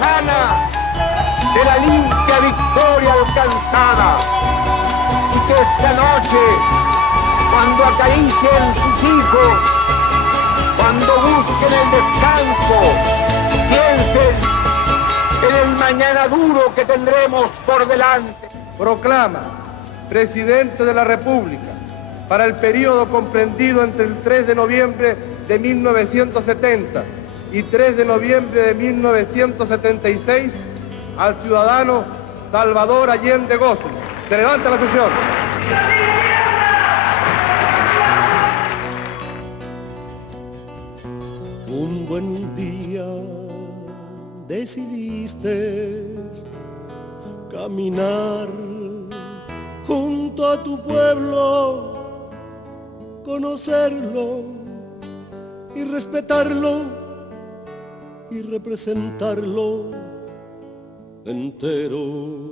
lejana de la limpia victoria alcanzada, y que esta noche, cuando acaricien sus hijos, cuando busquen el descanso, piensen en el mañana duro que tendremos por delante. Proclama Presidente de la República para el periodo comprendido entre el 3 de noviembre de 1970 y 3 de noviembre de 1976 al ciudadano Salvador Allende Gozo. Se levanta la sesión. Un buen día decidiste caminar junto a tu pueblo, conocerlo y respetarlo y representarlo entero.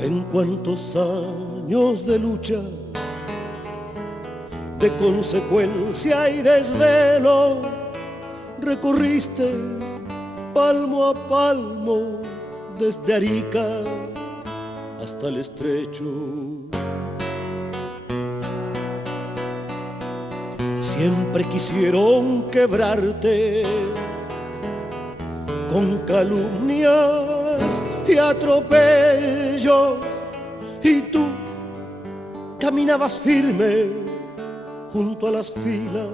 En cuantos años de lucha, de consecuencia y desvelo, recorriste palmo a palmo desde Arica hasta el Estrecho. Siempre quisieron quebrarte con calumnias y atropello, y tú caminabas firme junto a las filas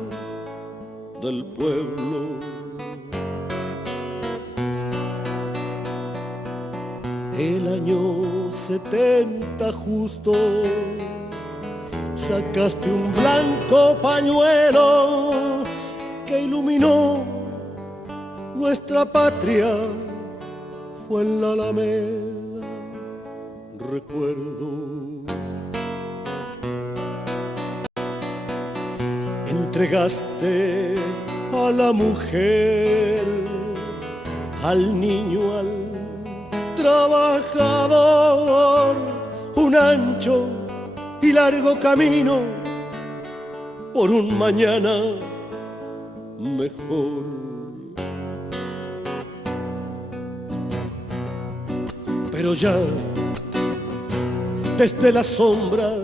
del pueblo. El año 70 justo sacaste un blanco pañuelo que iluminó nuestra patria. Fue en la Alameda, recuerdo. Entregaste a la mujer, al niño, al trabajador, un ancho y largo camino por un mañana mejor. Pero ya desde la sombra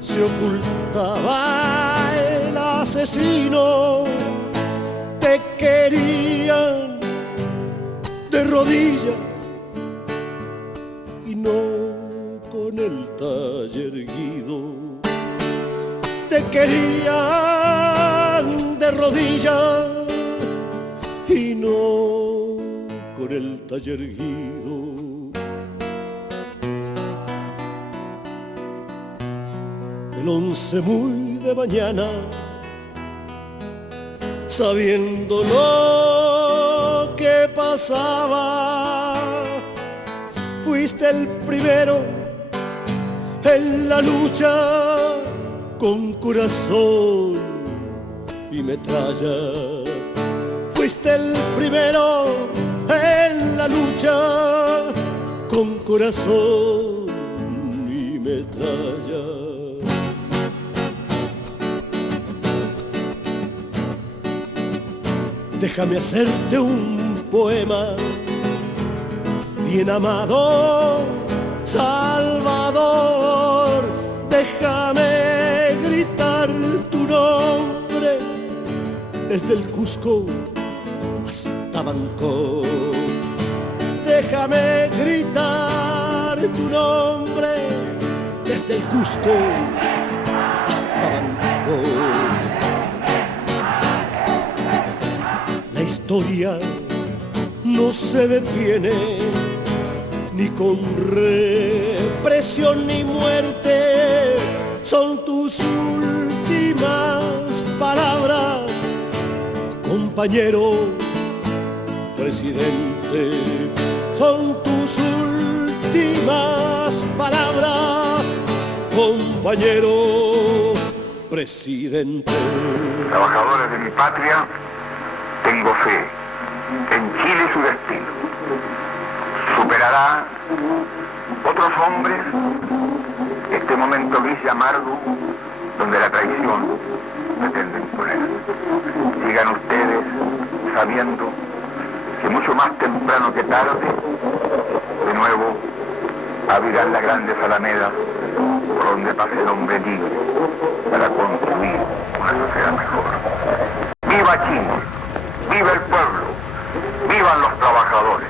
se ocultaba el asesino. Te querían de rodillas y no con el talle erguido. Te querían de rodillas y no con el talle erguido. El 11 muy de mañana, sabiendo lo que pasaba, fuiste el primero en la lucha con corazón y metralla. Fuiste el primero en la lucha con corazón y metralla. Déjame hacerte un poema, bien amado Salvador. Déjame gritar tu nombre desde el Cusco hasta Bangkok. Déjame gritar tu nombre desde el Cusco hasta Bangkok. La historia no se detiene ni con represión ni muerte. Son tus últimas palabras, compañero presidente. Son tus últimas palabras, compañero presidente. Trabajadores de mi patria, tengo fe en Chile y su destino. Superará otros hombres este momento gris y amargo donde la traición pretende imponer. Sigan ustedes sabiendo que mucho más temprano que tarde, de nuevo, abrirán las grandes alamedas por donde pase el hombre libre para construir una sociedad mejor. ¡Viva Chile! ¡Viva el pueblo! ¡Vivan los trabajadores!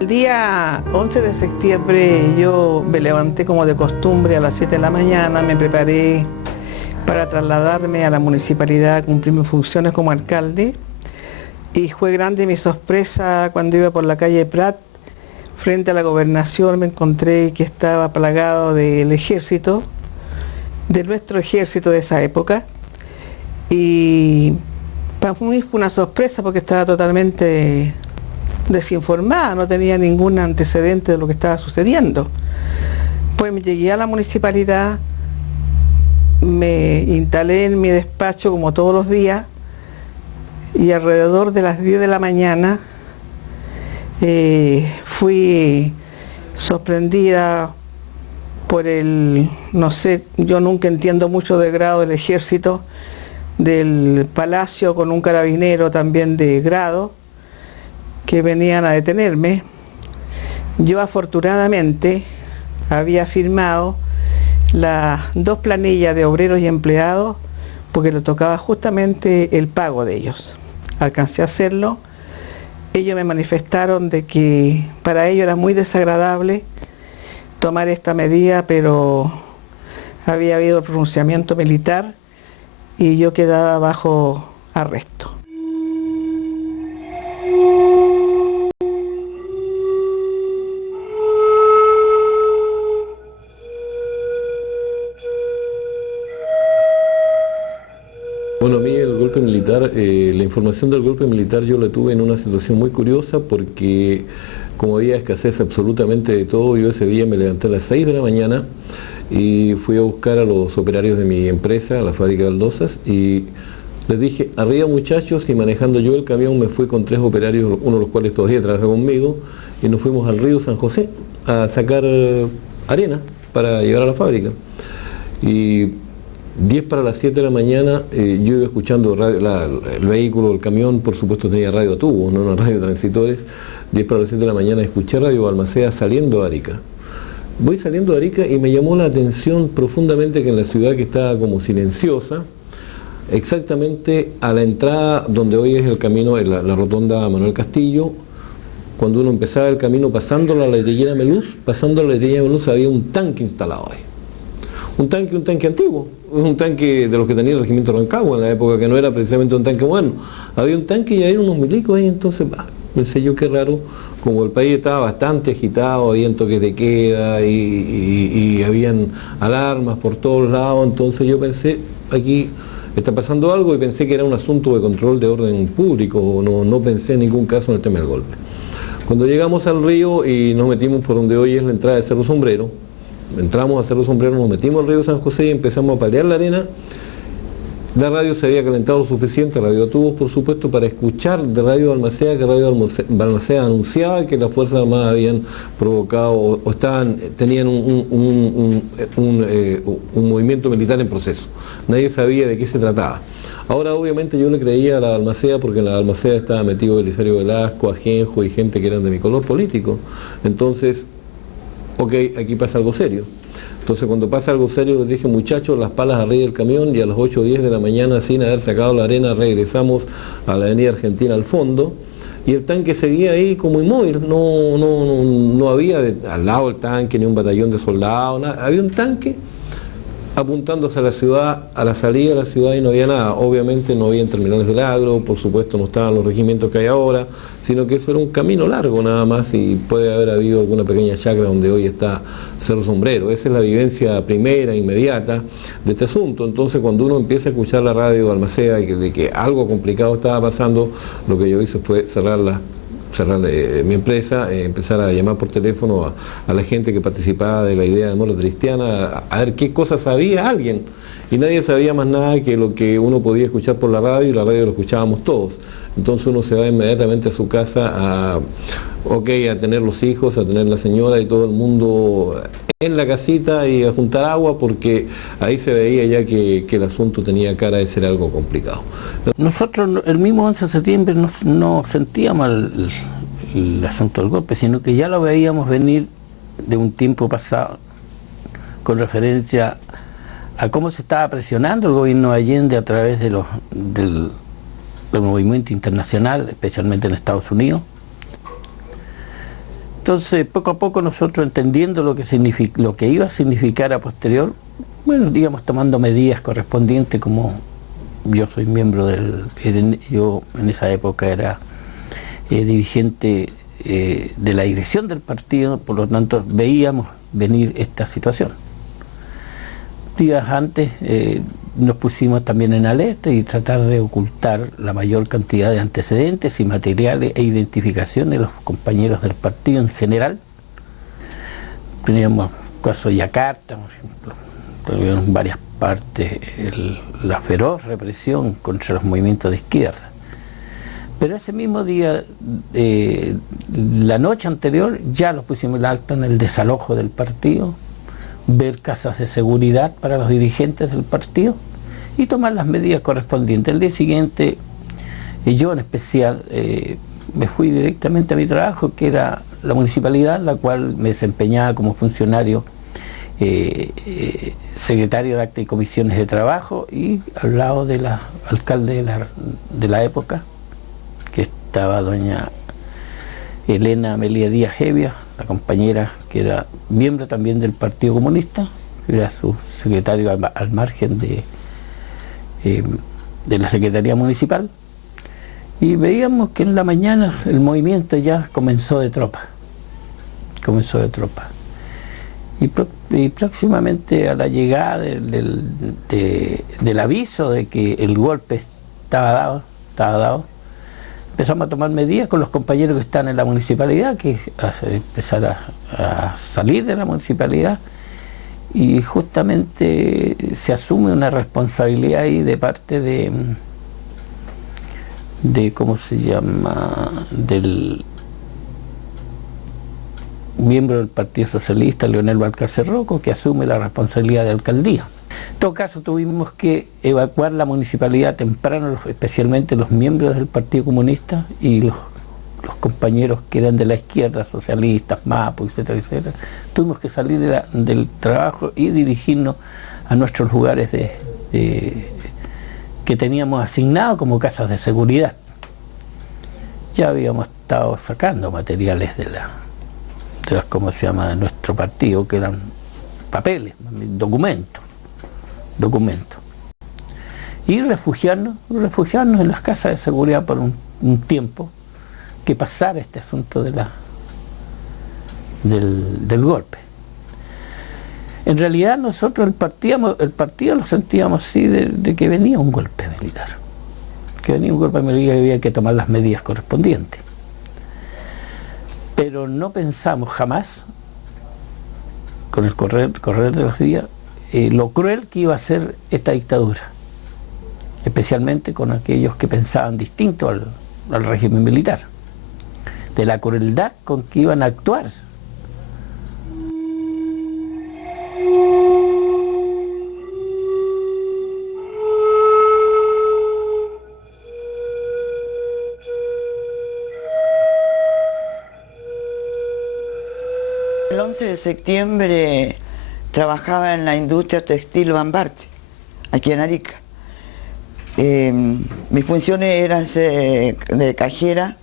El día 11 de septiembre yo me levanté como de costumbre a las 7 de la mañana, me preparé para trasladarme a la municipalidad a cumplir mis funciones como alcalde, y fue grande mi sorpresa cuando iba por la calle Prat frente a la gobernación. Me encontré que estaba plagado del ejército, de nuestro ejército de esa época, y para mí fue una sorpresa porque estaba totalmente desinformada, no tenía ningún antecedente de lo que estaba sucediendo. Pues me llegué a la municipalidad, me instalé en mi despacho como todos los días, y alrededor de las 10 de la mañana fui sorprendida por el, no sé, yo nunca entiendo mucho del grado del ejército, del palacio con un carabinero también de grado, que venían a detenerme. Yo afortunadamente había firmado las 2 planillas de obreros y empleados porque le tocaba justamente el pago de ellos. Alcancé a hacerlo. Ellos me manifestaron de que para ellos era muy desagradable tomar esta medida, pero había habido pronunciamiento militar y yo quedaba bajo arresto. Bueno, a mí el golpe militar, la información del golpe militar yo la tuve en una situación muy curiosa porque como había escasez absolutamente de todo, yo ese día me levanté a las 6 de la mañana y fui a buscar a los operarios de mi empresa, a la fábrica de baldosas, y les dije, arriba muchachos, y manejando yo el camión me fui con 3 operarios, uno de los cuales todavía trabaja conmigo, y nos fuimos al río San José a sacar arena para llevar a la fábrica. Y 10 para las 7 de la mañana, yo iba escuchando radio, el vehículo, el camión, por supuesto tenía radio a tubos, no radio transitores. 10 para las 7 de la mañana escuché Radio Balmaceda saliendo a Arica. Voy saliendo de Arica y me llamó la atención profundamente que en la ciudad que estaba como silenciosa, exactamente a la entrada donde hoy es el camino, la rotonda Manuel Castillo, cuando uno empezaba el camino pasando la letrillera Melús, había un tanque instalado ahí. Un tanque antiguo, un tanque de los que tenía el regimiento Rancagua en la época, que no era precisamente un tanque moderno. Había un tanque y había unos milicos ahí, entonces pensé yo qué raro, como el país estaba bastante agitado, habían toques de queda y habían alarmas por todos lados, entonces yo pensé, aquí está pasando algo, y pensé que era un asunto de control de orden público, no pensé en ningún caso en el tema del golpe. Cuando llegamos al río y nos metimos por donde hoy es la entrada de Cerro Sombrero, entramos a Cerro Sombrero, nos metimos al río San José y empezamos a palear la arena, La radio se había calentado lo suficiente, radiotubos por supuesto, para escuchar de Radio Balmaceda que Radio Balmaceda anunciaba que las Fuerzas Armadas habían provocado o tenían un movimiento militar en proceso. Nadie sabía de qué se trataba. Ahora obviamente yo le creía a la Balmaceda porque en la Balmaceda estaba metido Belisario Velasco, Ajenjo y gente que eran de mi color político. Entonces, ok, aquí pasa algo serio. Entonces cuando pasa algo serio les dije, muchachos, las palas arriba del camión, y a las 8 o 10 de la mañana, sin haber sacado la arena, regresamos a la avenida Argentina al fondo, y el tanque seguía ahí como inmóvil, no había al lado del tanque ni un batallón de soldados, nada. Había un tanque apuntando hacia la ciudad, a la salida de la ciudad, y no había nada. Obviamente no había terminales del agro, por supuesto no estaban los regimientos que hay ahora, sino que eso era un camino largo nada más, y puede haber habido alguna pequeña chacra donde hoy está Cerro Sombrero. Esa es la vivencia primera, inmediata de este asunto. Entonces cuando uno empieza a escuchar la radio de Balmaceda de que algo complicado estaba pasando, lo que yo hice fue cerrar mi empresa, empezar a llamar por teléfono a la gente que participaba de la idea de Mola Cristiana, a ver qué cosas sabía alguien, y nadie sabía más nada que lo que uno podía escuchar por la radio, y la radio lo escuchábamos todos. Entonces uno se va inmediatamente a su casa a tener los hijos, a tener la señora y todo el mundo en la casita y a juntar agua, porque ahí se veía ya que el asunto tenía cara de ser algo complicado. Nosotros el mismo 11 de septiembre no sentíamos el asunto del golpe, sino que ya lo veíamos venir de un tiempo pasado, con referencia a cómo se estaba presionando el gobierno de Allende a través del movimiento internacional, especialmente en Estados Unidos. Entonces, poco a poco nosotros, entendiendo lo que iba a significar a posterior, bueno, digamos, tomando medidas correspondientes, como yo soy miembro yo en esa época era dirigente de la dirección del partido, por lo tanto veíamos venir esta situación. Días antes nos pusimos también en alerta y tratar de ocultar la mayor cantidad de antecedentes y materiales e identificaciones de los compañeros del partido en general. Teníamos caso de Yakarta, por ejemplo, tuvimos en varias partes la feroz represión contra los movimientos de izquierda. Pero ese mismo día, la noche anterior, ya los pusimos el acta en el desalojo del partido, ver casas de seguridad para los dirigentes del partido y tomar las medidas correspondientes. El día siguiente, yo en especial, me fui directamente a mi trabajo, que era la municipalidad, la cual me desempeñaba como funcionario, secretario de acta y comisiones de trabajo, y al lado de la alcalde de la época, que estaba doña Elena Amelia Díaz Hevia, la compañera que era miembro también del Partido Comunista, que era su secretario al margen de la Secretaría Municipal, y veíamos que en la mañana el movimiento ya comenzó de tropa. Y próximamente a la llegada del aviso de que el golpe estaba dado, empezamos a tomar medidas con los compañeros que están en la municipalidad, que empezar a salir de la municipalidad, y justamente se asume una responsabilidad ahí de parte de ¿cómo se llama?, del miembro del Partido Socialista, Leonel Balcarce Rocco, que asume la responsabilidad de alcaldía. En todo caso, tuvimos que evacuar la municipalidad temprano, especialmente los miembros del Partido Comunista y los compañeros que eran de la izquierda, socialistas, MAPO, etcétera, etcétera. Tuvimos que salir del trabajo y dirigirnos a nuestros lugares que teníamos asignados como casas de seguridad. Ya habíamos estado sacando materiales de ¿cómo se llama?, de nuestro partido, que eran papeles, documentos. Y refugiarnos en las casas de seguridad por un tiempo, que pasara este asunto del golpe. En realidad nosotros el partido lo sentíamos así de que venía un golpe militar, que había que tomar las medidas correspondientes. Pero no pensamos jamás, con el correr de los días, lo cruel que iba a ser esta dictadura. especialmente con aquellos que pensaban distinto al régimen militar, de la crueldad con que iban a actuar. El 11 de septiembre trabajaba en la industria textil Bambarte, aquí en Arica. Mis funciones eran de cajera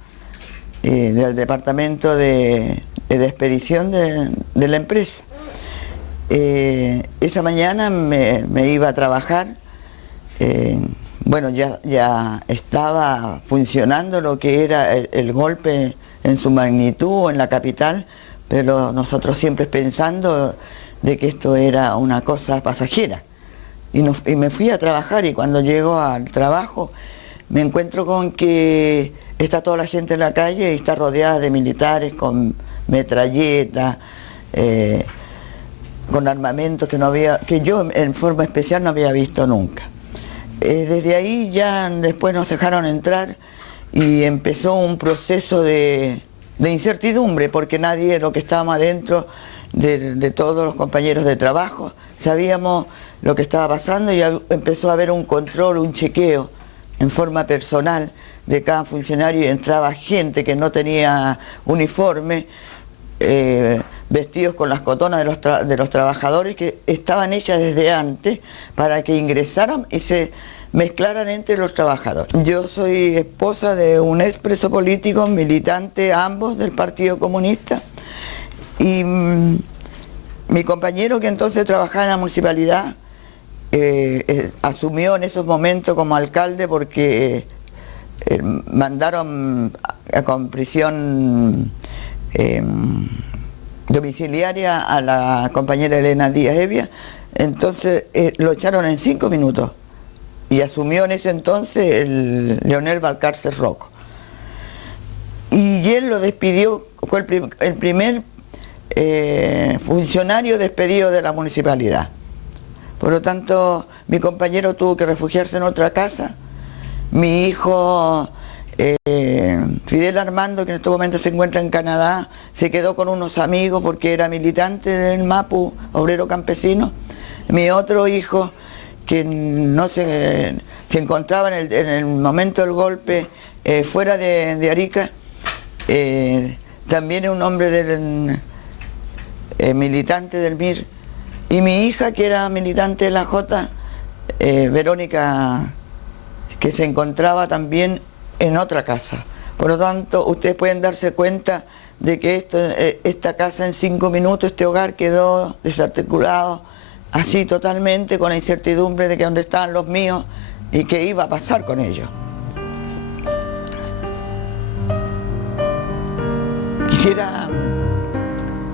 del departamento de expedición de la empresa. Esa mañana me iba a trabajar. Bueno, ya estaba funcionando lo que era el golpe en su magnitud en la capital, pero nosotros siempre pensando de que esto era una cosa pasajera. Y me fui a trabajar, y cuando llego al trabajo me encuentro con que está toda la gente en la calle y está rodeada de militares con metralletas, con armamentos que yo en forma especial no había visto nunca. Desde ahí ya después nos dejaron entrar y empezó un proceso de incertidumbre, porque nadie de lo que estábamos adentro, de todos los compañeros de trabajo, sabíamos lo que estaba pasando, y empezó a haber un control, un chequeo en forma personal de cada funcionario, y entraba gente que no tenía uniforme, vestidos con las cotonas de los trabajadores, que estaban hechas desde antes para que ingresaran y se mezclaran entre los trabajadores. Yo soy esposa de un expreso político, militante ambos del Partido Comunista, y mi compañero, que entonces trabajaba en la municipalidad, asumió en esos momentos como alcalde, porque mandaron con prisión domiciliaria a la compañera Elena Díaz Evia. Entonces lo echaron en 5 minutos, y asumió en ese entonces el Leonel Balcarce Rocco, y él lo despidió. Fue el primer funcionario despedido de la municipalidad. Por lo tanto, mi compañero tuvo que refugiarse en otra casa. Mi hijo Fidel Armando, que en este momento se encuentra en Canadá, se quedó con unos amigos porque era militante del MAPU, obrero campesino. Mi otro hijo, que no se encontraba en el momento del golpe fuera de Arica, también es un hombre militante del MIR. Y mi hija, que era militante de la J, Verónica, que se encontraba también en otra casa. Por lo tanto, ustedes pueden darse cuenta de que esta casa en 5 minutos, este hogar quedó desarticulado, así totalmente, con la incertidumbre de que dónde estaban los míos y qué iba a pasar con ellos. Quisiera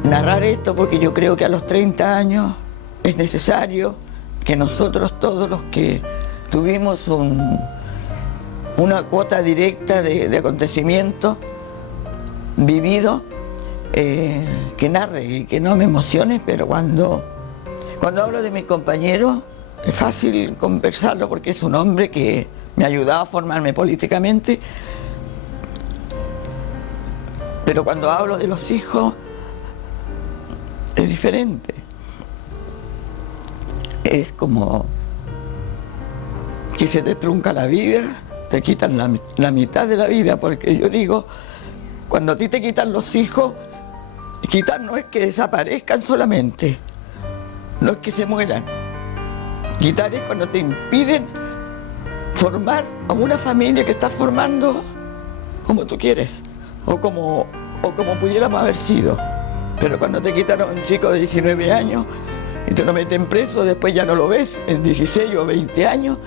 narrar esto porque yo creo que a los 30 años es necesario que nosotros, todos los que tuvimos una cuota directa de acontecimiento vivido, que narre y que no me emocione, pero cuando hablo de mi compañero es fácil conversarlo porque es un hombre que me ha ayudado a formarme políticamente, pero cuando hablo de los hijos es diferente. Es como que se te trunca la vida, te quitan la mitad de la vida, porque yo digo, cuando a ti te quitan los hijos, quitar no es que desaparezcan solamente, no es que se mueran. Quitar es cuando te impiden formar a una familia que estás formando como tú quieres, o como pudiéramos haber sido. Pero cuando te quitaron a un chico de 19 años y te lo meten preso, después ya no lo ves en 16 o 20 años,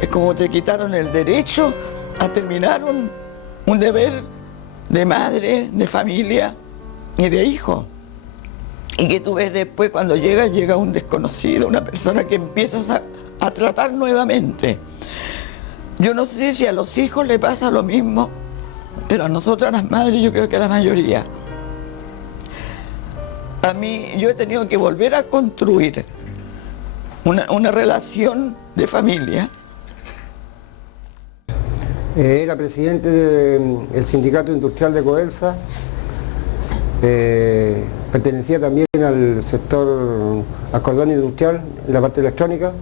es como te quitaron el derecho a terminar un deber de madre, de familia y de hijo. Y que tú ves después, cuando llega un desconocido, una persona que empiezas a tratar nuevamente. Yo no sé si a los hijos les pasa lo mismo, pero a nosotras las madres, yo creo que a la mayoría. A mí, yo he tenido que volver a construir una relación de familia Era presidente del Sindicato Industrial de Coelsa, pertenecía también al sector, al cordón industrial, en la parte electrónica,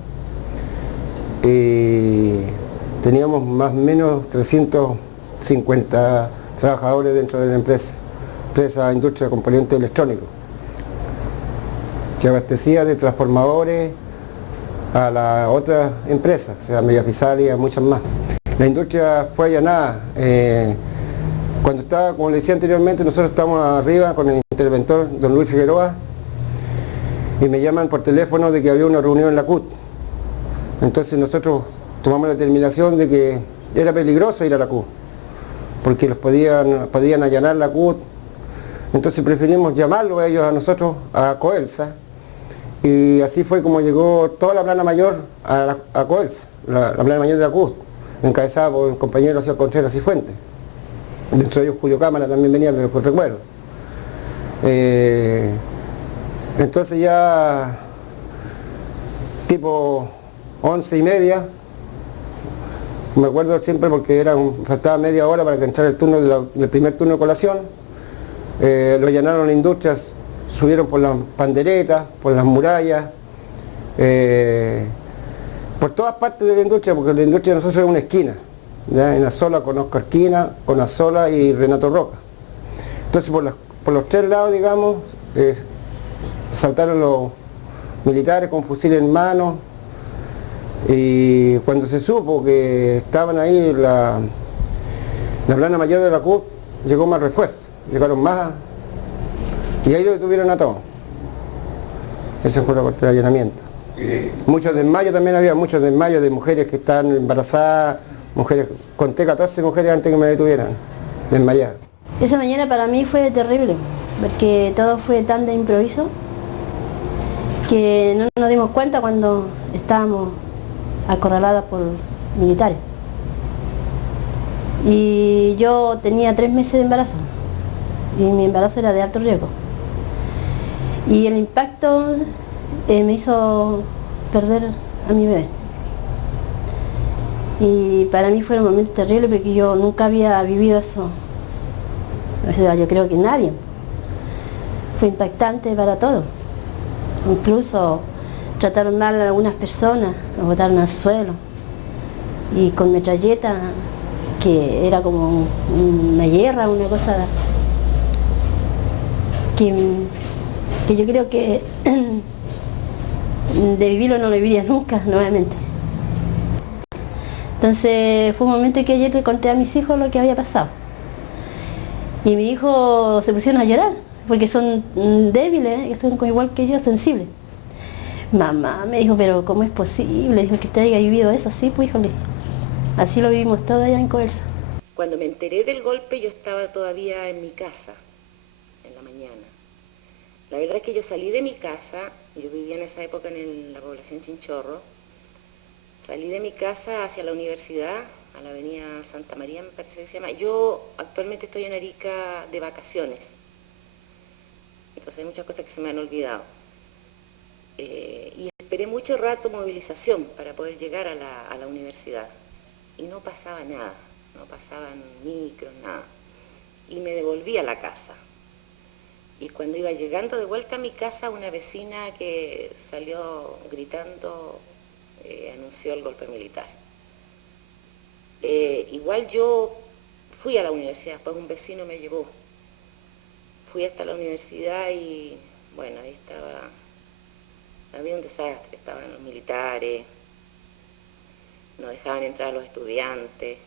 y teníamos más o menos 350 trabajadores dentro de la empresa Industria de Componentes Electrónicos, que abastecía de transformadores a las otras empresas, o sea, Media Pisal y a muchas más. La industria fue allanada. Cuando estaba, como le decía anteriormente, nosotros estábamos arriba con el interventor, don Luis Figueroa, y me llaman por teléfono de que había una reunión en la CUT. Entonces nosotros tomamos la determinación de que era peligroso ir a la CUT, porque los podían allanar la CUT. Entonces preferimos llamarlos a ellos, a nosotros, a Coelsa, y así fue como llegó toda la plana mayor a Coelsa, la plana mayor de la CUT, encabezada por el compañero José Contreras y Fuentes. Dentro de ellos Julio Cámara también venía, de lo que recuerdo. Entonces ya tipo 11:30, me acuerdo siempre porque faltaba media hora para que entrara el turno del primer turno de colación. Lo allanaron las industrias, subieron por las panderetas, por las murallas, por todas partes de la industria, porque la industria de nosotros es una esquina, ¿ya? En Azola con Oscar Quina, con Azola y Renato Roca. Entonces por los tres lados, digamos, saltaron los militares con fusil en mano, y cuando se supo que estaban ahí la plana mayor de la CUT, llegó más refuerzo, llegaron más, y ahí lo detuvieron a todos. Ese fue la parte del allanamiento. Muchos desmayos también, había muchos desmayos de mujeres que estaban embarazadas, mujeres, conté 14 mujeres antes que me detuvieran, desmayadas. Esa mañana para mí fue terrible, porque todo fue tan de improviso que no nos dimos cuenta cuando estábamos acorraladas por militares. Y yo tenía 3 meses de embarazo, y mi embarazo era de alto riesgo. Y el impacto me hizo perder a mi bebé. Y para mí fue un momento terrible porque yo nunca había vivido eso. O sea, yo creo que nadie. Fue impactante para todos. Incluso trataron mal a algunas personas, los botaron al suelo. Y con metralleta, que era como una guerra, una cosa que yo creo que de vivirlo no lo viviría nunca nuevamente. Entonces fue un momento en que ayer le conté a mis hijos lo que había pasado. Y mis hijos se pusieron a llorar, porque son débiles, son igual que yo, sensibles. Mamá me dijo, pero ¿cómo es posible? Dijo que usted haya vivido eso. Sí, pues híjole, así lo vivimos todos allá en Coelsa. Cuando me enteré del golpe yo estaba todavía en mi casa, en la mañana. La verdad es que yo salí de mi casa, yo vivía en esa época en la población Chinchorro, salí de mi casa hacia la universidad, a la avenida Santa María me parece que se llama. Yo actualmente estoy en Arica de vacaciones, entonces hay muchas cosas que se me han olvidado. Y esperé mucho rato movilización para poder llegar a la universidad, y no pasaba nada, no pasaban micros, nada. Y me devolví a la casa. Y cuando iba llegando de vuelta a mi casa, una vecina que salió gritando anunció el golpe militar. Igual yo fui a la universidad, después un vecino me llevó. Fui hasta la universidad y bueno, ahí había un desastre, estaban los militares, no dejaban entrar a los estudiantes,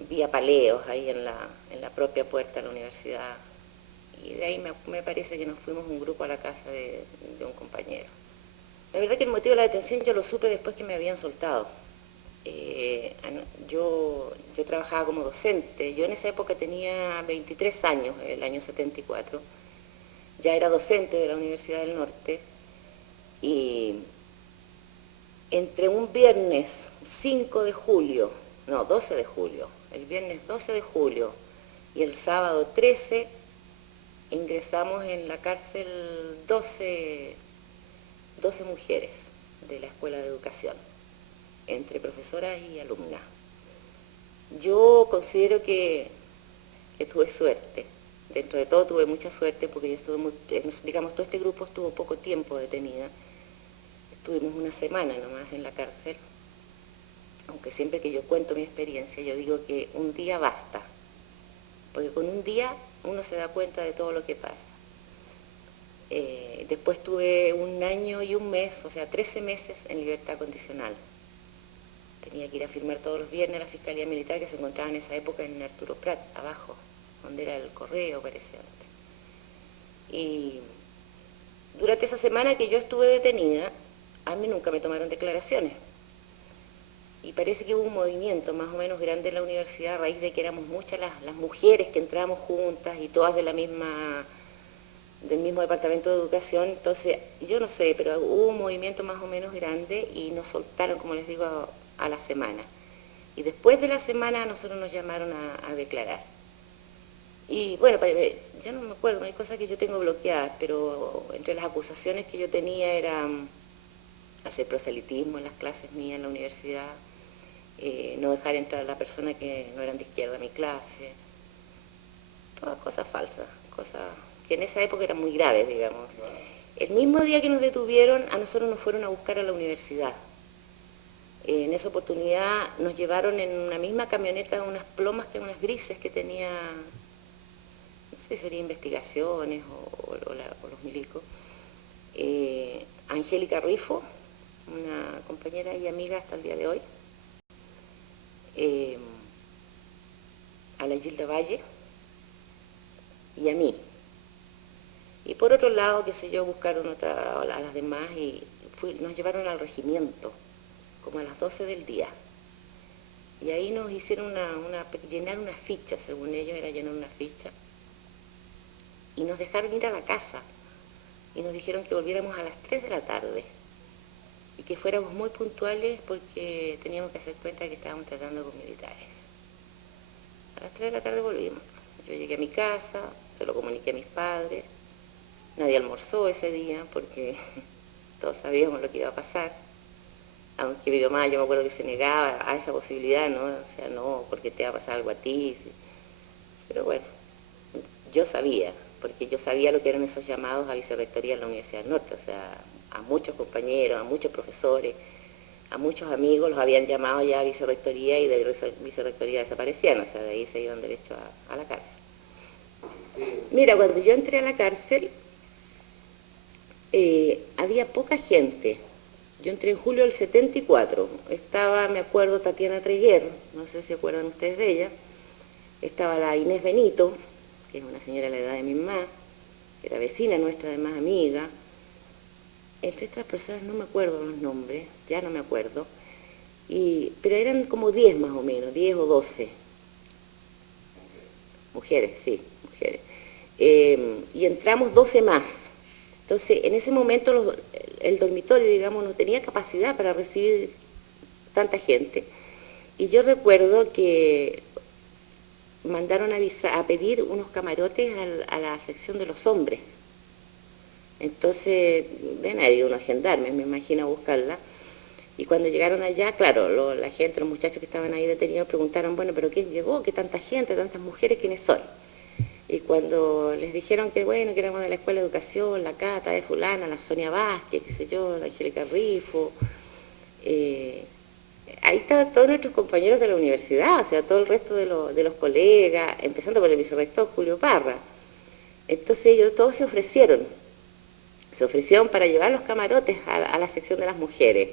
había paleos ahí en la propia puerta de la universidad. Y de ahí me parece que nos fuimos un grupo a la casa de un compañero. La verdad que el motivo de la detención yo lo supe después que me habían soltado. Yo trabajaba como docente, yo en esa época tenía 23 años, el año 74, ya era docente de la Universidad del Norte, y entre un viernes 12 de julio, el viernes 12 de julio y el sábado 13, ingresamos en la cárcel 12 mujeres de la Escuela de Educación, entre profesoras y alumnas. Yo considero que tuve suerte. Dentro de todo tuve mucha suerte porque yo estuve, digamos, todo este grupo estuvo poco tiempo detenida. Estuvimos una semana nomás en la cárcel. Aunque siempre que yo cuento mi experiencia, yo digo que un día basta. Porque con un día uno se da cuenta de todo lo que pasa. Después tuve 1 año y 1 mes, o sea, 13 meses en libertad condicional. Tenía que ir a firmar todos los viernes a la Fiscalía Militar que se encontraba en esa época en Arturo Prat, abajo, donde era el correo, parece antes. Y durante esa semana que yo estuve detenida, a mí nunca me tomaron declaraciones. Y parece que hubo un movimiento más o menos grande en la universidad a raíz de que éramos muchas las mujeres que entrábamos juntas y todas del mismo departamento de educación. Entonces, yo no sé, pero hubo un movimiento más o menos grande y nos soltaron, como les digo, a la semana. Y después de la semana a nosotros nos llamaron a declarar. Y bueno, yo no me acuerdo, hay cosas que yo tengo bloqueadas, pero entre las acusaciones que yo tenía era hacer proselitismo en las clases mías en la universidad, no dejar entrar a la persona que no eran de izquierda a mi clase, todas cosas falsas, cosas que en esa época eran muy graves, digamos. El mismo día que nos detuvieron, a nosotros nos fueron a buscar a la universidad. En esa oportunidad nos llevaron en una misma camioneta unas plomas, unas grises que tenía, no sé si sería investigaciones o los milicos, Angélica Rifo, una compañera y amiga hasta el día de hoy, a la Gilda Valle y a mí. Y por otro lado, qué sé yo, buscaron a las demás y nos llevaron al regimiento, como a las 12 del día. Y ahí nos hicieron llenar una ficha, según ellos era llenar una ficha. Y nos dejaron ir a la casa. Y nos dijeron que volviéramos a las 3 de la tarde. Y que fuéramos muy puntuales porque teníamos que hacer cuenta de que estábamos tratando con militares. A las 3 de la tarde volvimos. Yo llegué a mi casa, se lo comuniqué a mis padres. Nadie almorzó ese día porque todos sabíamos lo que iba a pasar. Aunque mi mamá, yo me acuerdo que se negaba a esa posibilidad, ¿no? O sea, no, porque te va a pasar algo a ti. Sí. Pero bueno, yo sabía, porque yo sabía lo que eran esos llamados a vicerrectoría en la Universidad del Norte. O sea, a muchos compañeros, a muchos profesores, a muchos amigos los habían llamado ya a vicerrectoría y de vicerrectoría desaparecían. O sea, de ahí se iban derecho a la cárcel. Mira, cuando yo entré a la cárcel, había poca gente. Yo entré en julio del 74. Estaba, me acuerdo, Tatiana Treguer, no sé si se acuerdan ustedes de ella. Estaba la Inés Benito, que es una señora de la edad de mi mamá, que era vecina nuestra, además amiga. Entre otras personas no me acuerdo los nombres, ya no me acuerdo. Pero eran como 10 más o menos, 10 o 12. Mujeres, sí, mujeres. Y entramos 12 más. Entonces, en ese momento el dormitorio, digamos, no tenía capacidad para recibir tanta gente. Y yo recuerdo que mandaron a pedir unos camarotes a la sección de los hombres. Entonces, ven ahí unos gendarmes, me imagino, a buscarla. Y cuando llegaron allá, claro, la gente, los muchachos que estaban ahí detenidos preguntaron, bueno, ¿pero quién llegó? ¿Qué tanta gente, tantas mujeres? ¿Quiénes son? Y cuando les dijeron que, bueno, que éramos de la Escuela de Educación, la Cata de fulana, la Sonia Vázquez, qué sé yo, la Angélica Rifo, ahí estaban todos nuestros compañeros de la universidad, o sea, todo el resto de los colegas, empezando por el vicerrector Julio Parra. Entonces ellos todos se ofrecieron para llevar los camarotes a la sección de las mujeres,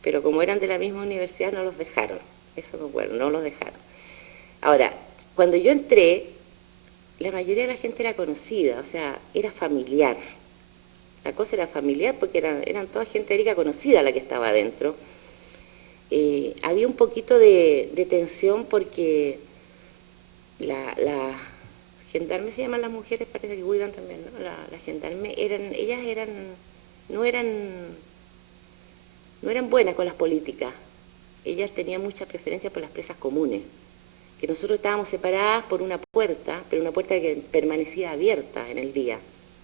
pero como eran de la misma universidad no los dejaron, eso me acuerdo, no los dejaron. Ahora, cuando yo entré, la mayoría de la gente era conocida, o sea, era familiar. La cosa era familiar porque eran toda gente rica conocida la que estaba adentro. Había un poquito de tensión porque la gendarme se llaman las mujeres, parece que cuidan también, ¿no? La gendarme, ellas no eran buenas con las políticas. Ellas tenían mucha preferencia por las presas comunes. Que nosotros estábamos separadas por una puerta, pero una puerta que permanecía abierta en el día.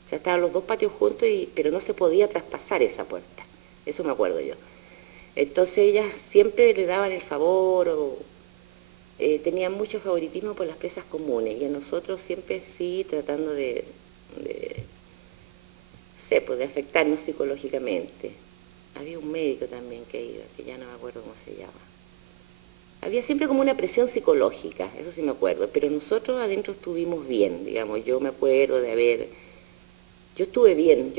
O sea, estaban los dos patios juntos, pero no se podía traspasar esa puerta. Eso me acuerdo yo. Entonces ellas siempre le daban el favor tenían mucho favoritismo por las presas comunes y a nosotros siempre sí tratando de afectarnos psicológicamente. Había un médico también que iba, que ya no me acuerdo cómo se llama. Había siempre como una presión psicológica, eso sí me acuerdo, pero nosotros adentro estuvimos bien, digamos. Yo me acuerdo de yo estuve bien,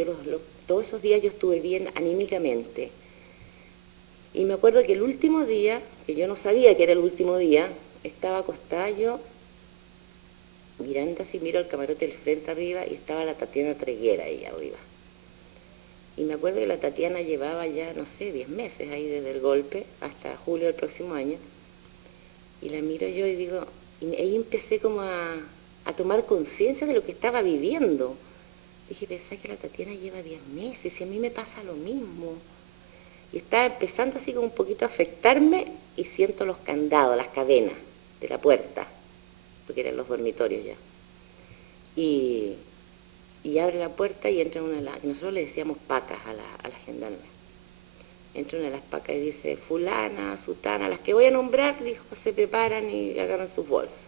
todos esos días yo estuve bien anímicamente. Y me acuerdo que el último día, que yo no sabía que era el último día, estaba acostada yo, mirando así, miro al camarote del frente arriba y estaba la Tatiana Treguera ahí arriba. Y me acuerdo que la Tatiana llevaba ya, no sé, 10 meses ahí desde el golpe hasta julio del próximo año. Y la miro yo y digo, y ahí empecé como a tomar conciencia de lo que estaba viviendo. Dije, pensá que la Tatiana lleva 10 meses y a mí me pasa lo mismo. Y estaba empezando así como un poquito a afectarme y siento los candados, las cadenas de la puerta, porque eran los dormitorios ya. Y abre la puerta y entra una de las, que nosotros le decíamos pacas a la gendarme. Entra una de las pacas y dice, fulana, sutana, las que voy a nombrar, dijo, se preparan y agarran sus bolsas.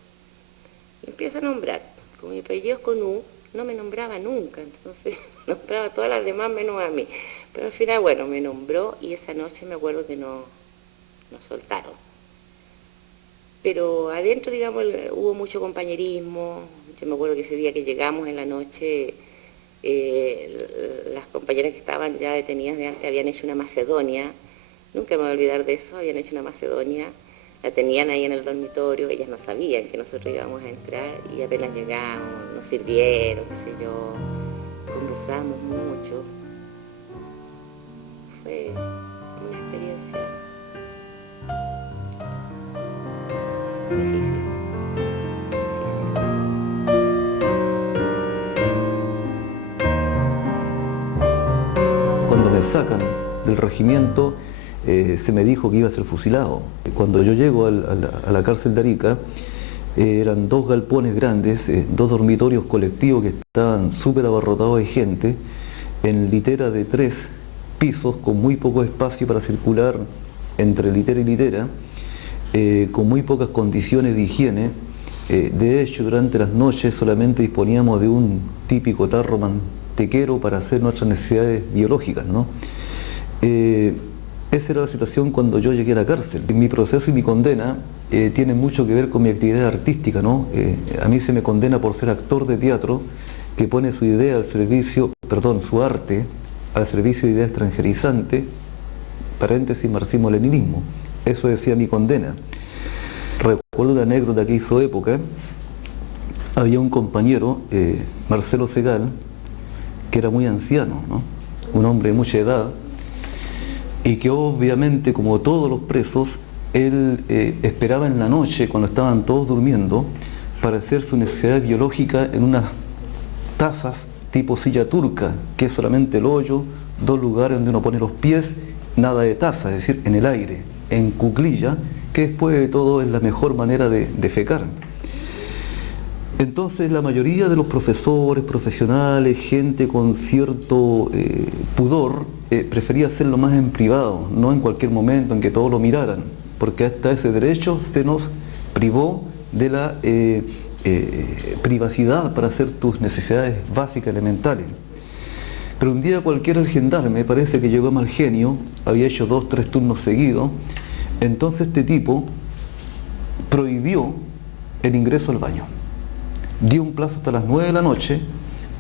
Y empieza a nombrar. Como mi apellido es con U, no me nombraba nunca, entonces nombraba a todas las demás menos a mí. Pero al final, bueno, me nombró y esa noche me acuerdo que nos soltaron. Pero adentro, digamos, hubo mucho compañerismo. Yo me acuerdo que ese día que llegamos en la noche, las compañeras que estaban ya detenidas de antes habían hecho una macedonia. Nunca me voy a olvidar de eso, habían hecho una macedonia. La tenían ahí en el dormitorio, ellas no sabían que nosotros íbamos a entrar y apenas llegamos, nos sirvieron, qué sé yo, conversamos mucho. Fue una experiencia difícil. Cuando me sacan del regimiento, se me dijo que iba a ser fusilado. Cuando yo llego a la cárcel de Arica, eran 2 galpones grandes, 2 dormitorios colectivos que estaban súper abarrotados de gente, en litera de 3 pisos, con muy poco espacio para circular entre litera y litera, con muy pocas condiciones de higiene. De hecho, durante las noches solamente disponíamos de un típico tarro mantequero para hacer nuestras necesidades biológicas, ¿no? Esa era la situación cuando yo llegué a la cárcel. Mi proceso y mi condena tienen mucho que ver con mi actividad artística, ¿no? A mí se me condena por ser actor de teatro que pone su idea al servicio, su arte al servicio de idea extranjerizante, paréntesis, marxismo-leninismo. Eso decía mi condena. Recuerdo una anécdota que hizo época. Había un compañero, Marcelo Segal, que era muy anciano, ¿no? Un hombre de mucha edad, y que obviamente, como todos los presos, él esperaba en la noche, cuando estaban todos durmiendo, para hacer su necesidad biológica en unas tazas tipo silla turca, que es solamente el hoyo, 2 lugares donde uno pone los pies, nada de taza, es decir, en el aire, en cuclilla, que después de todo es la mejor manera de defecar. Entonces la mayoría de los profesores, profesionales, gente con cierto pudor, prefería hacerlo más en privado, no en cualquier momento en que todos lo miraran, porque hasta ese derecho se nos privó de la privacidad para hacer tus necesidades básicas, elementales. Pero un día cualquiera el gendarme, parece que llegó mal genio, había hecho 2 o 3 turnos seguidos, entonces este tipo prohibió el ingreso al baño. Dio un plazo hasta las 9 de la noche,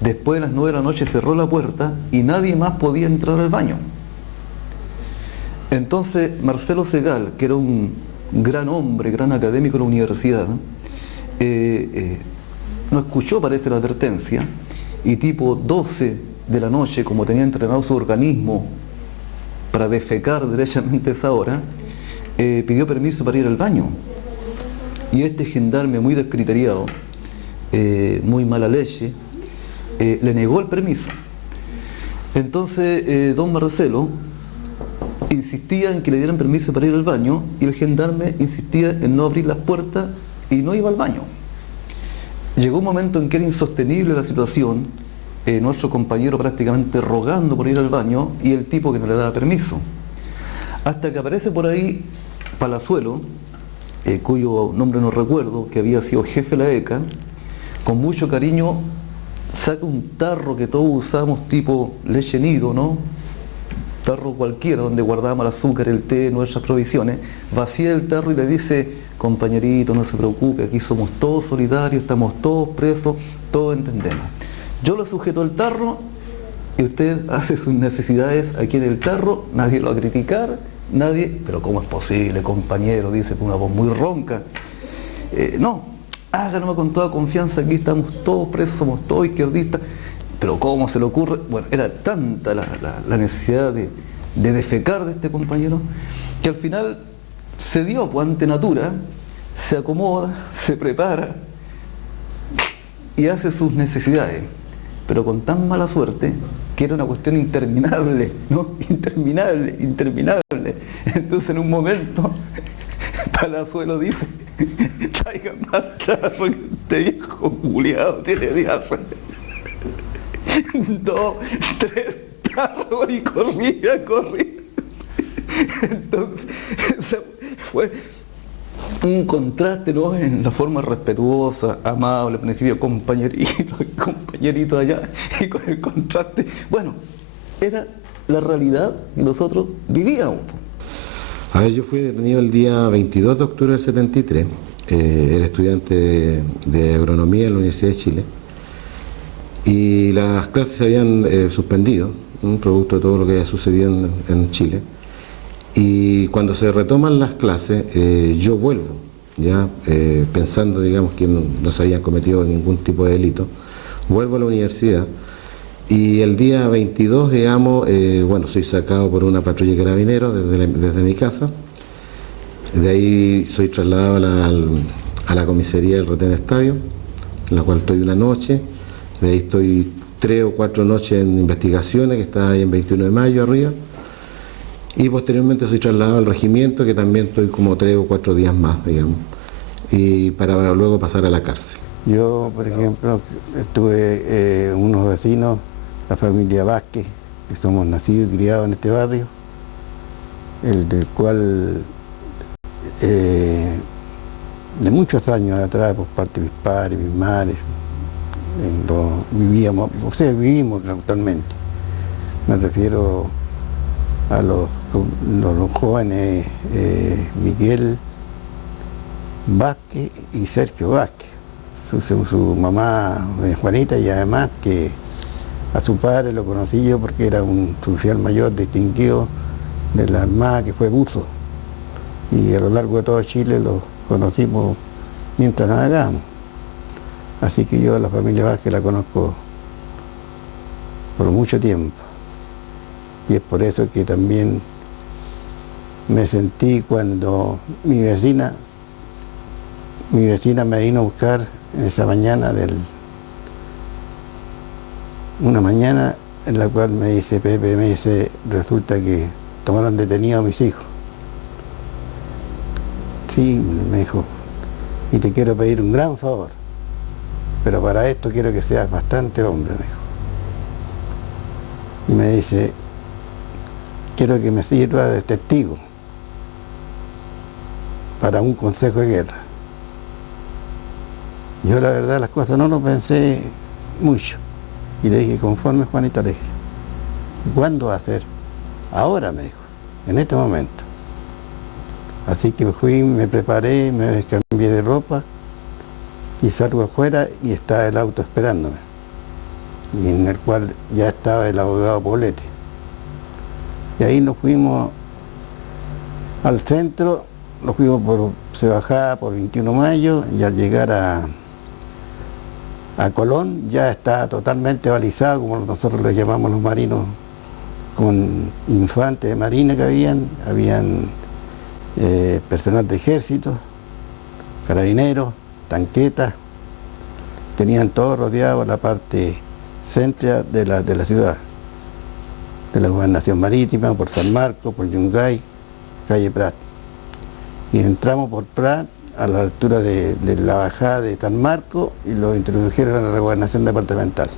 después de las 9 de la noche cerró la puerta y nadie más podía entrar al baño. Entonces Marcelo Segal, que era un gran hombre, gran académico de la universidad, no escuchó, parece, la advertencia, y tipo 12 de la noche, como tenía entrenado su organismo para defecar derechamente a esa hora, pidió permiso para ir al baño. Y este gendarme muy descriteriado, muy mala leche, le negó el permiso. Entonces don Marcelo insistía en que le dieran permiso para ir al baño y el gendarme insistía en no abrir las puertas y no iba al baño. Llegó un momento en que era insostenible la situación, nuestro compañero prácticamente rogando por ir al baño y el tipo que no le daba permiso. Hasta que aparece por ahí Palazuelo, cuyo nombre no recuerdo, que había sido jefe de la ECA, con mucho cariño saca un tarro que todos usábamos tipo leche nido, ¿no? Tarro cualquiera, donde guardábamos el azúcar, el té, nuestras provisiones, vacía el tarro y le dice: compañerito, no se preocupe, aquí somos todos solidarios, estamos todos presos, todos entendemos. Yo le sujeto el tarro y usted hace sus necesidades aquí en el tarro, nadie lo va a criticar, nadie, pero ¿cómo es posible, compañero?, dice con una voz muy ronca. No, háganlo con toda confianza, aquí estamos todos presos, somos todos izquierdistas. Pero ¿cómo se le ocurre? Bueno, era tanta la necesidad de defecar de este compañero, que al final se dio pues, ante natura, se acomoda, se prepara y hace sus necesidades, pero con tan mala suerte que era una cuestión interminable, ¿no? Interminable. Entonces en un momento Palazuelo dice: traigan más tarro, que este viejo culiado tiene diarrea. 2, 3 tarros y corría. Entonces fue un contraste, ¿no?, en la forma respetuosa, amable, al principio compañerito allá, y con el contraste, bueno, era la realidad que nosotros vivíamos. A ver, yo fui detenido el día 22 de octubre del 73, era estudiante de agronomía en la Universidad de Chile, y las clases se habían suspendido, producto de todo lo que había sucedido en Chile. Y cuando se retoman las clases, yo vuelvo, ya pensando, digamos, que no se habían cometido ningún tipo de delito, vuelvo a la universidad y el día 22, digamos, bueno, soy sacado por una patrulla de carabineros desde mi casa. De ahí soy trasladado a la comisaría del Retén Estadio, en la cual estoy una noche. De ahí estoy 3 o 4 noches en investigaciones, que está ahí en 21 de mayo arriba. Y posteriormente soy trasladado al regimiento, que también estoy como 3 o 4 días más, digamos, y para luego pasar a la cárcel. Yo, por ejemplo, tuve unos vecinos, la familia Vázquez, que somos nacidos y criados en este barrio, el del cual de muchos años atrás, por parte de mis padres, mis madres, vivimos actualmente. Me refiero a los jóvenes Miguel Vázquez y Sergio Vázquez, su mamá Juanita, y además que a su padre lo conocí yo porque era un oficial mayor distinguido de la Armada, que fue buzo, y a lo largo de todo Chile lo conocimos mientras navegábamos. Así que yo a la familia Vázquez la conozco por mucho tiempo. Y es por eso que también me sentí cuando mi vecina me vino a buscar en esa mañana una mañana en la cual me dice: Pepe, me dice, resulta que tomaron detenidos a mis hijos. Sí, me dijo, y te quiero pedir un gran favor, pero para esto quiero que seas bastante hombre, me dijo. Y me dice: quiero que me sirva de testigo para un consejo de guerra. Yo la verdad las cosas no lo pensé mucho. Y le dije: conforme, Juanita, le dije. ¿Y cuándo va a ser? Ahora, me dijo, en este momento. Así que fui, me preparé, me cambié de ropa y salgo afuera y está el auto esperándome. Y en el cual ya estaba el abogado Poblete. Y ahí nos fuimos al centro, se bajaba por 21 de mayo, y al llegar a Colón ya está totalmente balizado, como nosotros le llamamos los marinos, con infantes de marina que habían personal de ejército, carabineros, tanquetas, tenían todo rodeado la parte central de la ciudad, de la gobernación marítima, por San Marcos, por Yungay, calle Prat. Y entramos por Prat a la altura de la bajada de San Marcos y lo introdujeron a la gobernación departamental.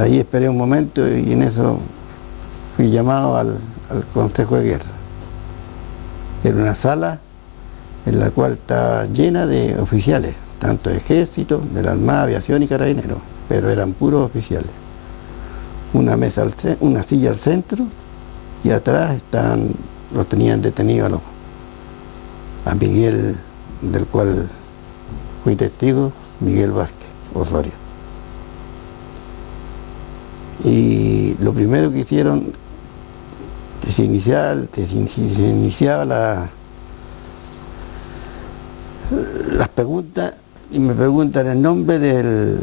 Ahí esperé un momento y en eso fui llamado al Consejo de Guerra. Era una sala en la cual está llena de oficiales, tanto de ejército, de la Armada, Aviación y Carabineros, pero eran puros oficiales. Una silla al centro y atrás los tenían detenidos a Miguel, del cual fui testigo, Miguel Vázquez Osorio. Y lo primero que hicieron, se iniciaba las preguntas, y me preguntan el nombre del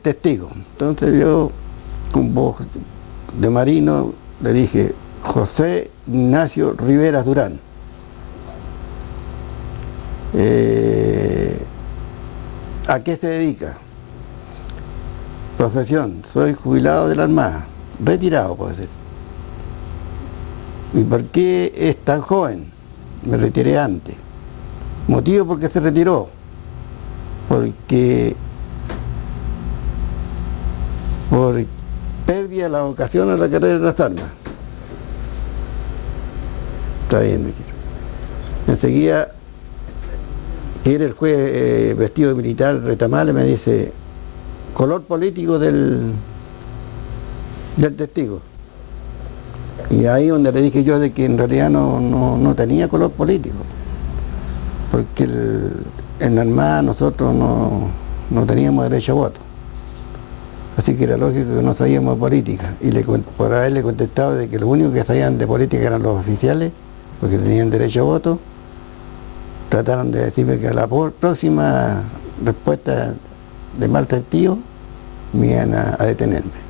testigo. Entonces yo, con voz de marino, le dije: José Ignacio Rivera Durán. ¿A qué se dedica? Profesión: soy jubilado de la Armada, retirado puede ser. ¿Y por qué es tan joven? Me retiré antes. ¿Motivo por qué se retiró? Porque por pérdida la vocación a la carrera de las armas. Está bien, me quiero. Enseguida, era el juez vestido de militar, retamale, me dice: color político del testigo. Y ahí donde le dije yo de que en realidad no tenía color político, porque en la Armada nosotros no teníamos derecho a voto. Así que era lógico que no sabíamos de política. Y por ahí le contestaba de que los únicos que sabían de política eran los oficiales, porque tenían derecho a voto. Trataron de decirme que a la próxima respuesta de mal sentido me iban a detenerme.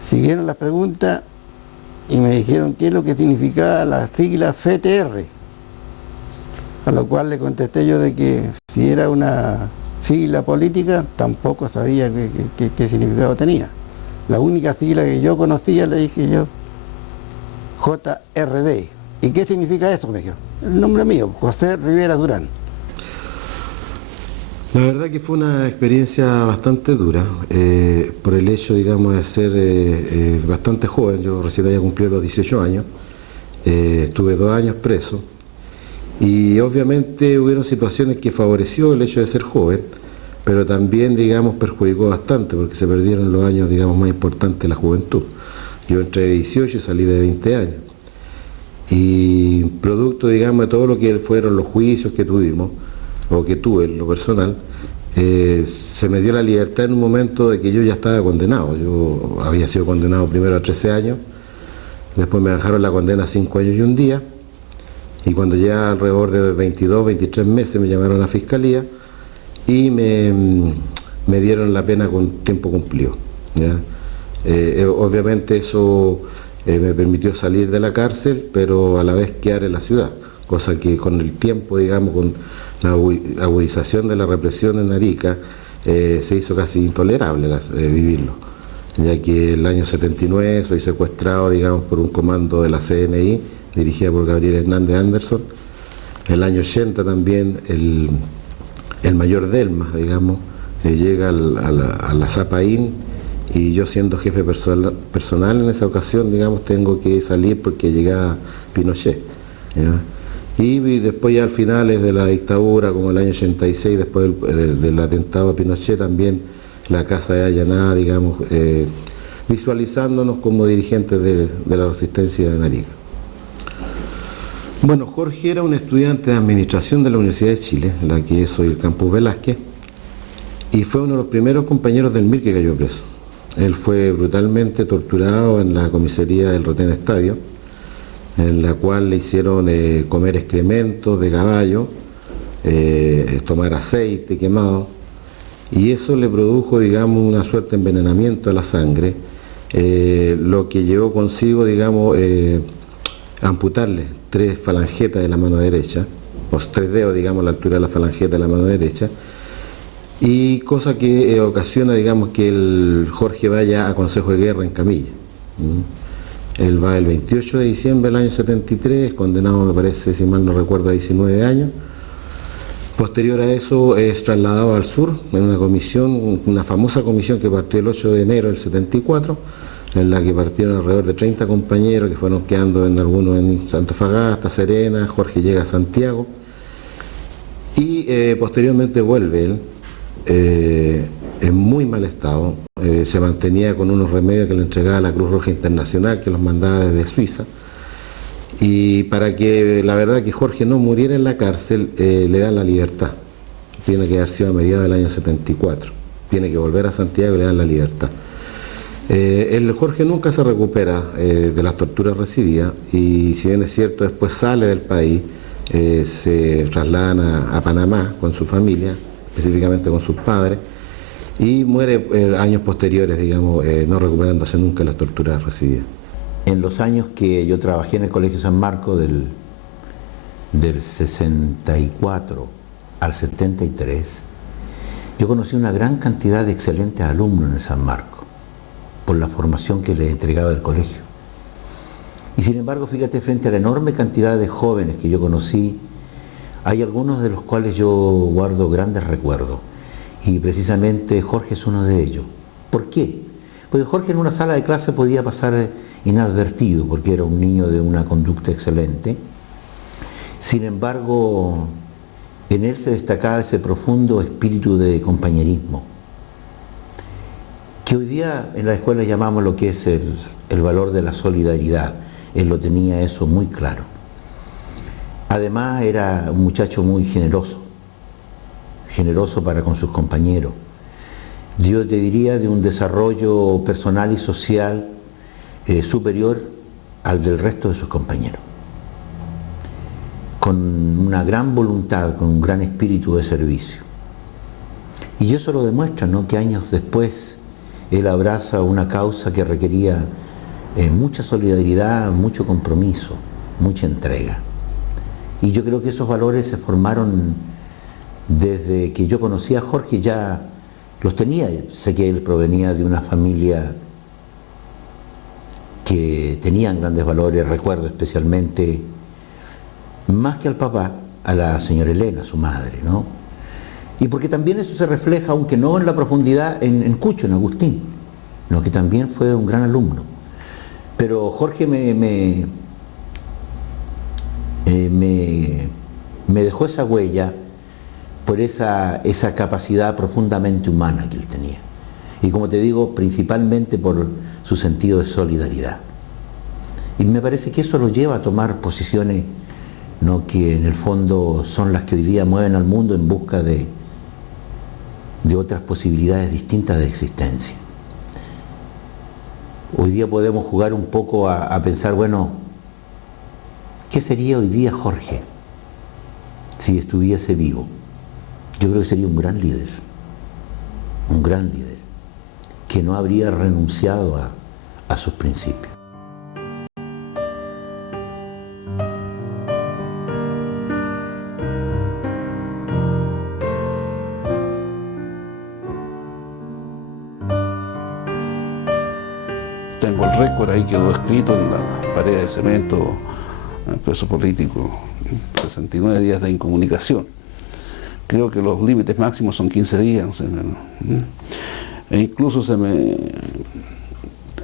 Siguieron las preguntas y me dijeron qué es lo que significaba la sigla FTR, a lo cual le contesté yo de que si era una sigla política tampoco sabía qué significado tenía. La única sigla que yo conocía, le dije yo, JRD. ¿Y qué significa eso? Me dijeron. El nombre mío, José Rivera Durán. La verdad que fue una experiencia bastante dura, por el hecho, digamos, de ser bastante joven. Yo recién había cumplido los 18 años, estuve 2 años preso, y obviamente hubieron situaciones que favoreció el hecho de ser joven, pero también, digamos, perjudicó bastante, porque se perdieron los años, digamos, más importantes de la juventud. Yo entré de 18 y salí de 20 años. Y producto, digamos, de todo lo que fueron los juicios que tuvimos, o que tuve en lo personal, se me dio la libertad en un momento de que yo ya estaba condenado. Yo había sido condenado primero a 13 años, después me bajaron la condena a 5 años y 1 día, y cuando ya alrededor de 22, 23 meses me llamaron a la fiscalía y me dieron la pena con tiempo cumplido, ¿ya? Obviamente eso me permitió salir de la cárcel, pero a la vez quedar en la ciudad, cosa que con el tiempo, digamos, con la agudización de la represión en Arica, se hizo casi intolerable vivirlo, ya que el año 79 soy secuestrado, digamos, por un comando de la CNI, dirigida por Gabriel Hernández Anderson. El año 80 también el mayor Delmas, digamos, llega a la Zapaín, y yo, siendo jefe personal en esa ocasión, digamos, tengo que salir porque llega Pinochet, ¿ya? Y después, ya al finales de la dictadura, como el año 86, después del atentado a Pinochet, también la casa de allanada, digamos, visualizándonos como dirigentes de la resistencia de Arica. Bueno, Jorge era un estudiante de administración de la Universidad de Chile, en la que soy el Campus Velázquez, y fue uno de los primeros compañeros del MIR que cayó preso. Él fue brutalmente torturado en la comisaría del Rotén Estadio, en la cual le hicieron comer excrementos de caballo, tomar aceite quemado, y eso le produjo, digamos, una suerte de envenenamiento a la sangre, lo que llevó consigo, digamos, amputarle 3 falangetas de la mano derecha, o 3 dedos, digamos, a la altura de la falangeta de la mano derecha, y cosa que ocasiona, digamos, que el Jorge vaya a Consejo de Guerra en camilla. Él va el 28 de diciembre del año 73, condenado, me parece, si mal no recuerdo, a 19 años. Posterior a eso es trasladado al sur en una comisión, una famosa comisión que partió el 8 de enero del 74, en la que partieron alrededor de 30 compañeros que fueron quedando en algunos en Antofagasta, Serena. Jorge llega a Santiago y posteriormente vuelve él en muy mal estado. Se mantenía con unos remedios que le entregaba la Cruz Roja Internacional, que los mandaba desde Suiza, y para que la verdad que Jorge no muriera en la cárcel, le dan la libertad. Tiene que haber sido a mediados del año 74, tiene que volver a Santiago y le dan la libertad. Jorge nunca se recupera de las torturas recibidas, y si bien es cierto, después sale del país, se trasladan a Panamá con su familia, específicamente con sus padres, y muere años posteriores, digamos, no recuperándose nunca las torturas recibidas. En los años que yo trabajé en el Colegio San Marcos, del 64 al 73, yo conocí una gran cantidad de excelentes alumnos en el San Marcos, por la formación que le entregaba el colegio. Y sin embargo, fíjate, frente a la enorme cantidad de jóvenes que yo conocí, hay algunos de los cuales yo guardo grandes recuerdos. Y precisamente Jorge es uno de ellos. ¿Por qué? Porque Jorge en una sala de clase podía pasar inadvertido, porque era un niño de una conducta excelente. Sin embargo, en él se destacaba ese profundo espíritu de compañerismo, que hoy día en la escuela llamamos lo que es el valor de la solidaridad. Él lo tenía eso muy claro. Además era un muchacho muy generoso para con sus compañeros. Yo te diría de un desarrollo personal y social superior al del resto de sus compañeros, con una gran voluntad, con un gran espíritu de servicio. Y eso lo demuestra, ¿no?, que años después él abraza una causa que requería mucha solidaridad, mucho compromiso, mucha entrega. Y yo creo que esos valores se formaron desde que yo conocí a Jorge, ya los tenía. Sé que él provenía de una familia que tenían grandes valores. Recuerdo especialmente, más que al papá, a la señora Elena, su madre, ¿no? Y porque también eso se refleja, aunque no en la profundidad, en Cucho, en Agustín, ¿no?, que también fue un gran alumno. Pero Jorge me dejó esa huella por esa capacidad profundamente humana que él tenía. Y como te digo, principalmente por su sentido de solidaridad. Y me parece que eso lo lleva a tomar posiciones, ¿no?, que en el fondo son las que hoy día mueven al mundo en busca de otras posibilidades distintas de existencia. Hoy día podemos jugar un poco a pensar, bueno, ¿qué sería hoy día Jorge si estuviese vivo? Yo creo que sería un gran líder, que no habría renunciado a sus principios. Tengo el récord, ahí quedó escrito en la pared de cemento, el preso político, 69 días de incomunicación. Creo que los límites máximos son 15 días. E incluso en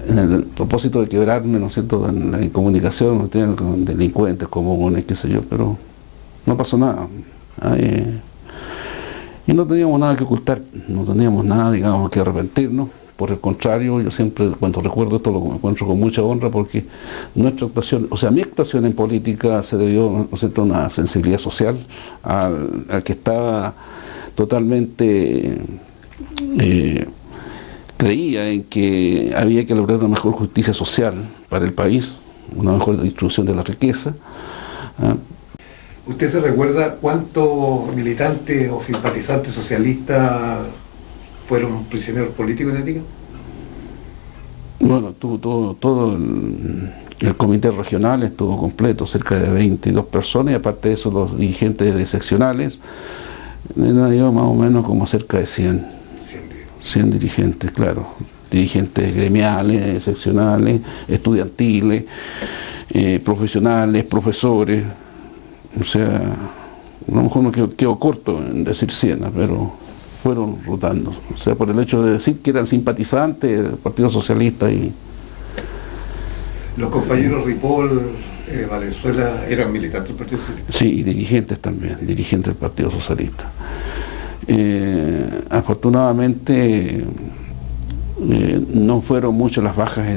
el propósito de quebrarme, ¿no es cierto?, en la incomunicación, ¿no?, tienen con delincuentes comunes, qué sé yo, pero no pasó nada. Y no teníamos nada que ocultar, no teníamos nada, digamos, que arrepentirnos. Por el contrario, yo siempre, cuando recuerdo esto, lo encuentro con mucha honra, porque nuestra actuación, o sea, mi actuación en política se debió, ¿no es cierto?, a una sensibilidad social, al que estaba totalmente, creía en que había que lograr una mejor justicia social para el país, una mejor distribución de la riqueza. ¿Usted se recuerda cuántos militantes o simpatizantes socialistas fueron prisioneros políticos en Arica? Bueno, todo el comité regional estuvo completo, cerca de 22 personas, y aparte de eso los dirigentes de seccionales, eran más o menos como cerca de 100 dirigentes, claro, dirigentes gremiales, seccionales, estudiantiles, profesionales, profesores. O sea, a lo mejor me quedo corto en decir 100, pero fueron rotando. O sea, por el hecho de decir que eran simpatizantes del Partido Socialista y ¿Los compañeros Ripoll, Valenzuela, eran militantes del Partido Socialista? Sí, y dirigentes también, dirigentes del Partido Socialista. Afortunadamente no fueron muchas las bajas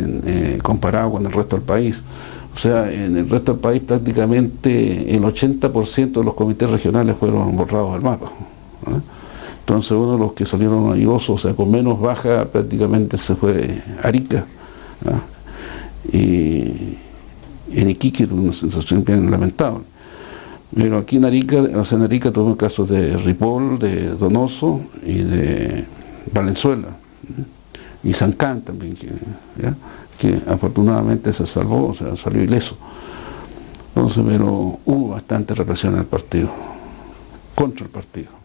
comparado con el resto del país. O sea, en el resto del país prácticamente el 80% de los comités regionales fueron borrados del mapa. Entonces uno de los que salieron airosos, o sea, con menos baja prácticamente se fue Arica. Y en Iquique tuvo una sensación bien lamentable. Pero aquí en Arica, tuvimos casos de Ripoll, de Donoso y de Valenzuela. Y Sancán también, que afortunadamente se salvó, o sea, salió ileso. Entonces, pero hubo bastante represión en el partido, contra el partido.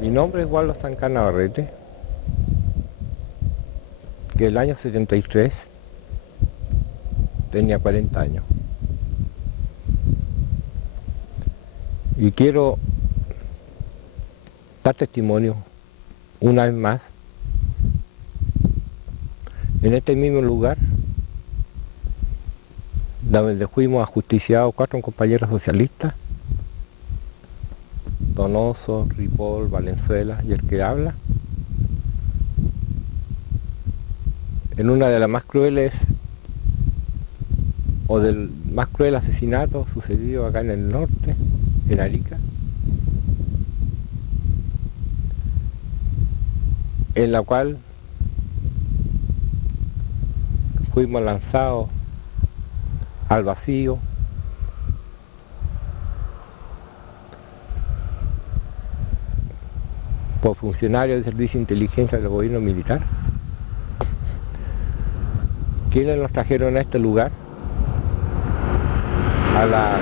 Mi nombre es Waldo Sancán Navarrete, que el año 73 tenía 40 años. Y quiero dar testimonio una vez más en este mismo lugar donde fuimos ajusticiados 4 compañeros socialistas, Donoso, Ripoll, Valenzuela y el que habla, en una de las más crueles o del más cruel asesinato sucedido acá en el norte, en Arica, en la cual fuimos lanzados al vacío, por funcionarios del Servicio de Inteligencia del Gobierno Militar, quienes nos trajeron a este lugar a las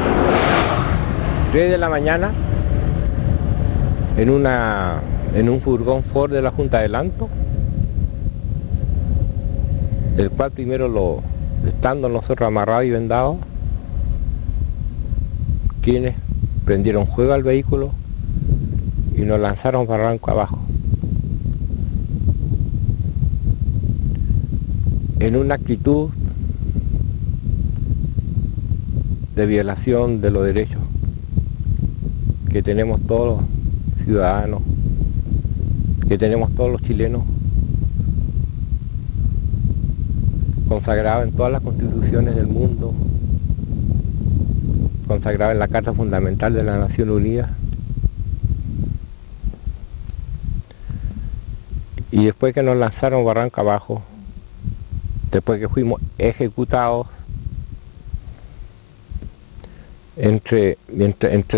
3 de la mañana en un furgón Ford de la Junta de Lanto, el cual primero estando nosotros amarrados y vendados, quienes prendieron fuego al vehículo y nos lanzaron barranco abajo. En una actitud de violación de los derechos que tenemos todos los ciudadanos, que tenemos todos los chilenos, consagrados en todas las constituciones del mundo, consagrados en la Carta Fundamental de la Nación Unida. Y después que nos lanzaron barranco abajo, después que fuimos ejecutados entre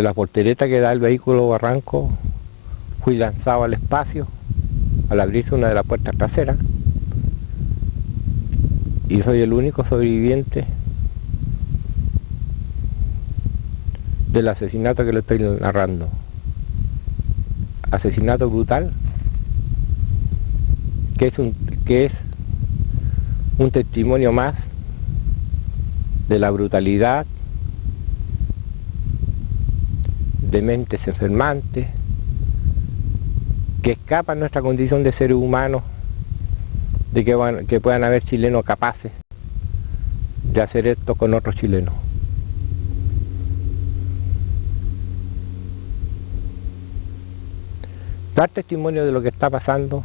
la voltereta que da el vehículo barranco, fui lanzado al espacio al abrirse una de las puertas traseras y soy el único sobreviviente del asesinato que le estoy narrando. Asesinato brutal, que es un testimonio más de la brutalidad de mentes enfermantes que escapan nuestra condición de seres humanos, de que puedan haber chilenos capaces de hacer esto con otros chilenos. Dar testimonio de lo que está pasando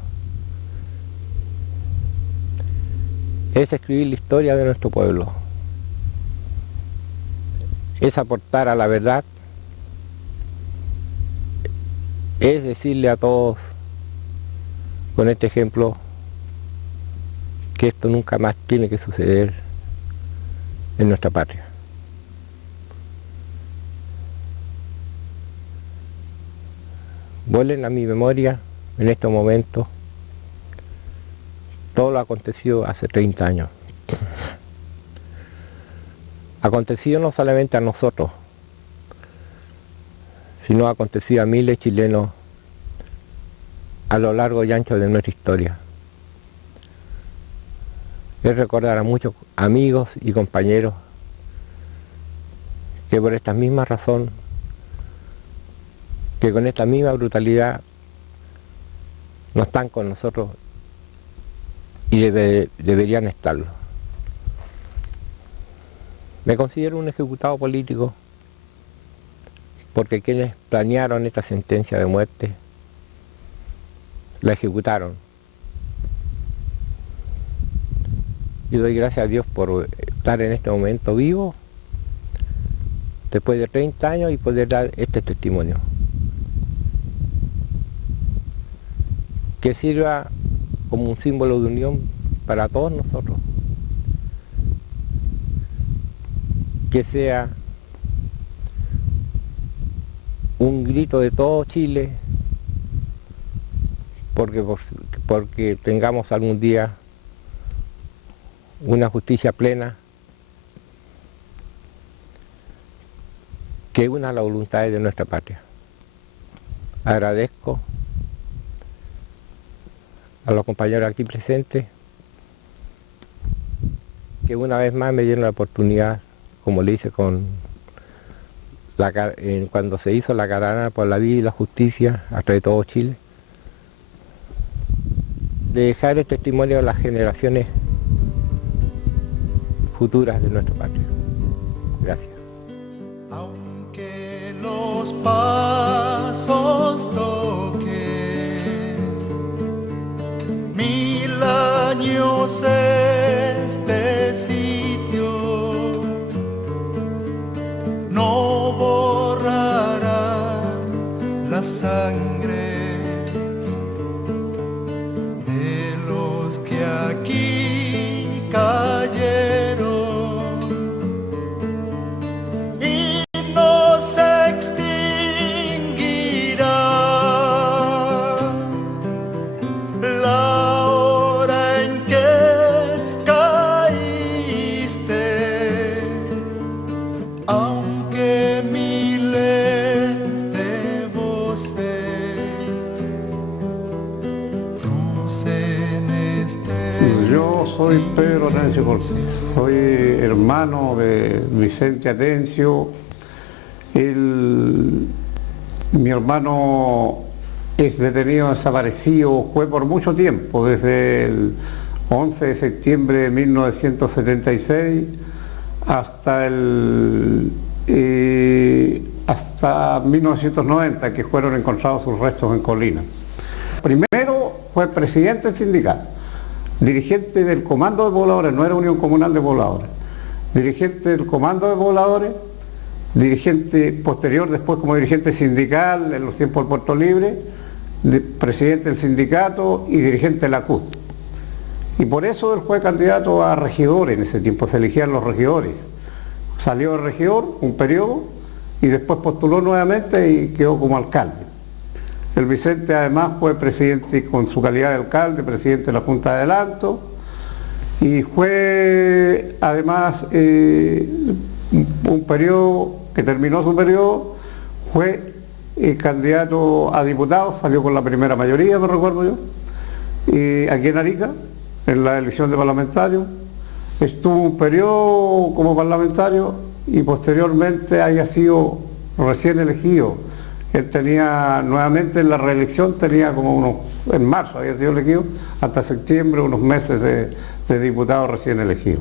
es escribir la historia de nuestro pueblo, es aportar a la verdad, es decirle a todos con este ejemplo que esto nunca más tiene que suceder en nuestra patria. vuelen a mi memoria en estos momentos todo lo acontecido hace 30 años. Acontecido no solamente a nosotros, sino acontecido a miles de chilenos a lo largo y ancho de nuestra historia. Es recordar a muchos amigos y compañeros que por esta misma razón, que con esta misma brutalidad no están con nosotros y deberían estarlo. Me considero un ejecutado político porque quienes planearon esta sentencia de muerte la ejecutaron. Y doy gracias a Dios por estar en este momento vivo, después de 30 años, y poder dar este testimonio. Que sirva como un símbolo de unión para todos nosotros. Que sea un grito de todo Chile, porque tengamos algún día una justicia plena que una las voluntades de nuestra patria. Agradezco a los compañeros aquí presentes que una vez más me dieron la oportunidad, como le hice cuando se hizo la caravana por la vida y la justicia a través de todo Chile, de dejar el testimonio a las generaciones futuras de nuestra patria. Gracias. Aunque los pasos toquen 1000 años este sitio, no borrará la sangre de los que aquí cayeron. Soy Pedro Atencio Cortés, soy hermano de Vicente Atencio. Mi hermano es detenido, desaparecido, fue por mucho tiempo, desde el 11 de septiembre de 1976 hasta 1990, que fueron encontrados sus restos en Colina. Primero fue presidente del sindicato, dirigente del Comando de Pobladores, no era Unión Comunal de Pobladores, dirigente del Comando de Pobladores, dirigente posterior después como dirigente sindical en los tiempos del Puerto Libre, presidente del sindicato y dirigente de la CUT. Y por eso él fue candidato a regidor en ese tiempo, se elegían los regidores. Salió de regidor un periodo y después postuló nuevamente y quedó como alcalde. El Vicente además fue presidente, con su calidad de alcalde, presidente de la Junta de Adelanto, y fue además un periodo que terminó su periodo, fue candidato a diputado, salió con la primera mayoría, me recuerdo yo, aquí en Arica, en la elección de parlamentario. Estuvo un periodo como parlamentario y posteriormente haya sido recién elegido. Él tenía nuevamente en la reelección, tenía como en marzo había sido elegido, hasta septiembre, unos meses de diputado recién elegido.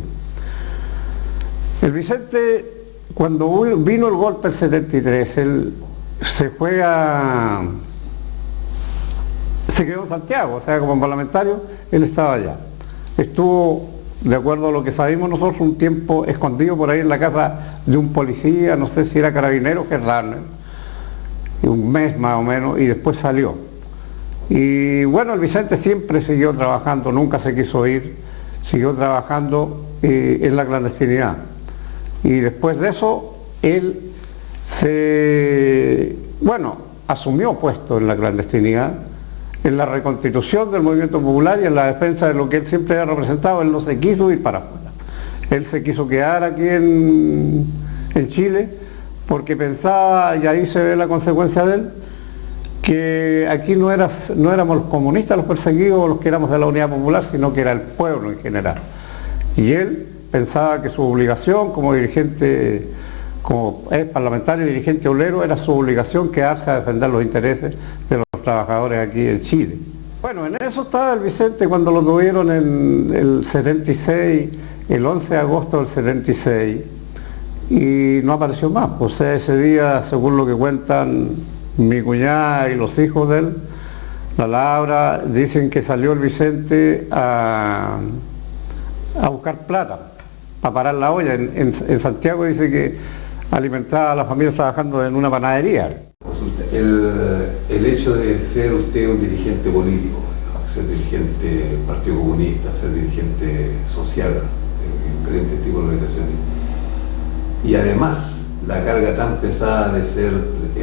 El Vicente, cuando vino el golpe del 73, él se quedó en Santiago, o sea, como parlamentario, él estaba allá. Estuvo, de acuerdo a lo que sabemos nosotros, un tiempo escondido por ahí en la casa de un policía, no sé si era carabinero, que es Larner, un mes más o menos, y después salió. Y bueno, el Vicente siempre siguió trabajando, nunca se quiso ir, siguió trabajando en la clandestinidad. Y después de eso, él asumió puesto en la clandestinidad, en la reconstitución del movimiento popular y en la defensa de lo que él siempre ha representado. Él no se quiso ir para afuera. Él se quiso quedar aquí en Chile porque pensaba, y ahí se ve la consecuencia de él, que aquí no éramos los comunistas los perseguidos o los que éramos de la Unidad Popular, sino que era el pueblo en general. Y él pensaba que su obligación como dirigente, como es parlamentario y dirigente obrero, era su obligación quedarse a defender los intereses de los trabajadores aquí en Chile. Bueno, en eso estaba el Vicente cuando lo tuvieron en el 76, el 11 de agosto del 76, y no apareció más. O sea, ese día, según lo que cuentan mi cuñada y los hijos de él, la Laura, dicen que salió el Vicente a buscar plata para parar la olla. En Santiago dice que alimentaba a las familias trabajando en una panadería. El hecho de ser usted un dirigente político, ser dirigente del Partido Comunista, ser dirigente social en diferentes tipos de organizaciones, y además la carga tan pesada de ser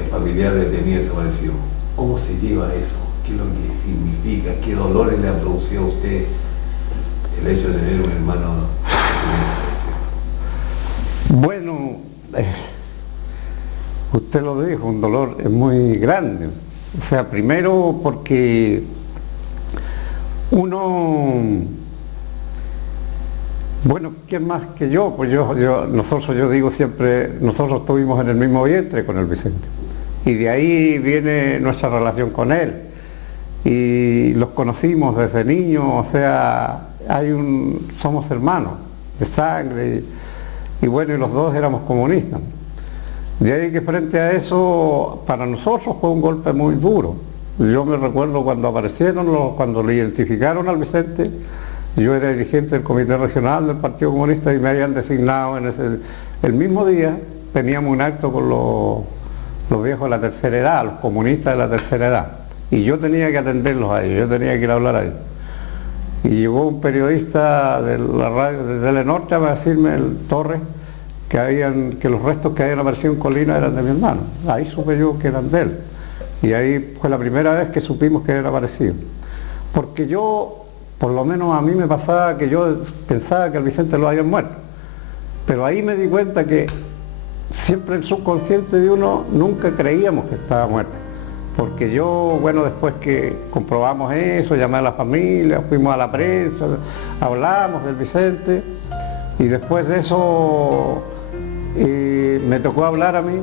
familiar de detenido desaparecido, ¿cómo se lleva eso? ¿Qué es lo que significa? ¿Qué dolores le ha producido a usted el hecho de tener un hermano desaparecido? Bueno, usted lo dijo, un dolor muy grande. O sea, primero porque uno, bueno, ¿quién más que yo? Pues yo digo siempre, nosotros estuvimos en el mismo vientre con el Vicente. Y de ahí viene nuestra relación con él. Y los conocimos desde niños, o sea, somos hermanos de sangre. Y bueno, y los dos éramos comunistas. De ahí que frente a eso, para nosotros fue un golpe muy duro. Yo me recuerdo cuando aparecieron, cuando le identificaron al Vicente, yo era dirigente del Comité Regional del Partido Comunista y me habían designado el mismo día, teníamos un acto con los viejos de la tercera edad, los comunistas de la tercera edad, y yo tenía que atenderlos a ellos, yo tenía que ir a hablar a ellos. Y llegó un periodista de la radio de Telenorte a decirme, el Torres, que los restos que habían aparecido en Colina eran de mi hermano. Ahí supe yo que eran de él. Y ahí fue la primera vez que supimos que habían aparecido. Porque yo, por lo menos a mí me pasaba que yo pensaba que el Vicente lo habían muerto. Pero ahí me di cuenta que siempre el subconsciente de uno nunca creíamos que estaba muerto. Porque yo, bueno, después que comprobamos eso, llamé a la familia, fuimos a la prensa, hablamos del Vicente, y después de eso me tocó hablar a mí,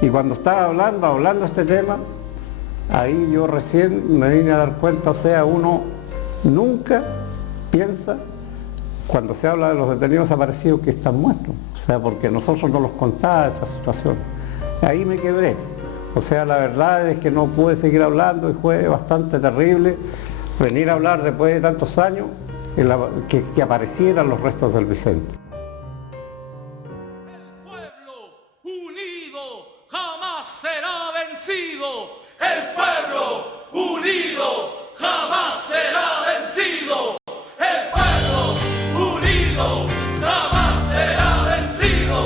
y cuando estaba hablando este tema, ahí yo recién me vine a dar cuenta, o sea, uno nunca piensa, cuando se habla de los detenidos desaparecidos, que están muertos, o sea, porque nosotros no los contaba esa situación. Ahí me quebré. O sea, la verdad es que no pude seguir hablando y fue bastante terrible venir a hablar después de tantos años que aparecieran los restos del Vicente. El pueblo unido jamás será vencido. El pueblo unido jamás será vencido. El pueblo unido jamás será vencido.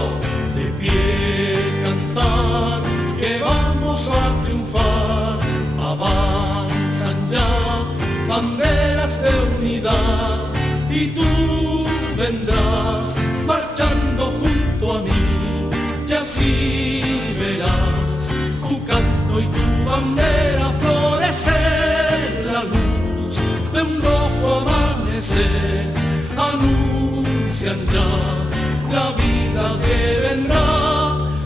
De pie cantar que vamos a triunfar, avanzan ya banderas de unidad y tú vendrás marchando junto a mí y así verás tu canto y tu bandera florecer, la luz de un rojo amanecer anuncian ya la vida que vendrá.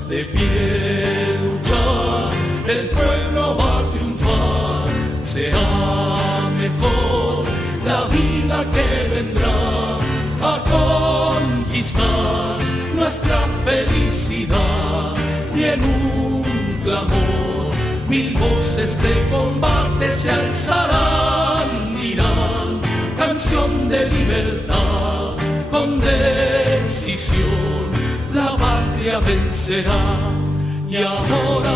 De pie luchar, el pueblo va a triunfar, será mejor la vida que vendrá a conquistar nuestra felicidad. Y en un clamor, 1000 voces de combate se alzarán, dirán canción de libertad, con decisión la patria vencerá. Y ahora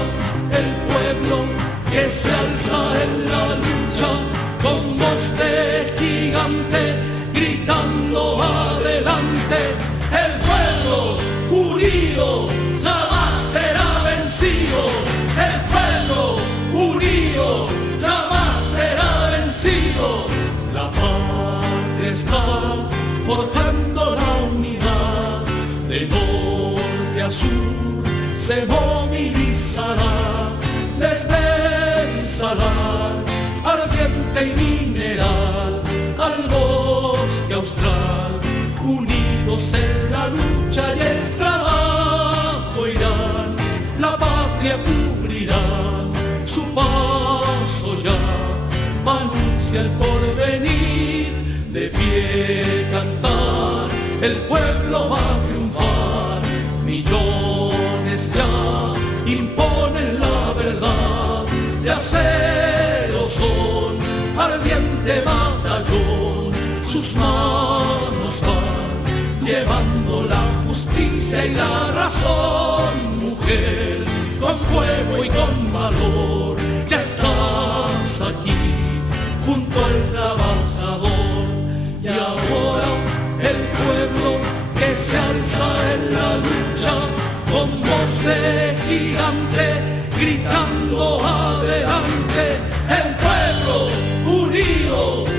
el pueblo que se alza en la lucha con voz de gigante gritando adelante. El pueblo unido jamás será vencido. El pueblo se movilizará desde el salar ardiente y mineral al bosque austral. Unidos en la lucha y el trabajo irán, la patria cubrirán su paso ya, anuncia el porvenir, de pie cantar, el pueblo va a triunfar, millones ya imponen la verdad, de acero son, ardiente batallón, sus manos van, llevando la justicia y la razón, mujer, con fuego y con valor, ya estás aquí, junto al trabajador, y ahora el pueblo que se alza en la lucha, con voz de gigante, gritando adelante, el pueblo unido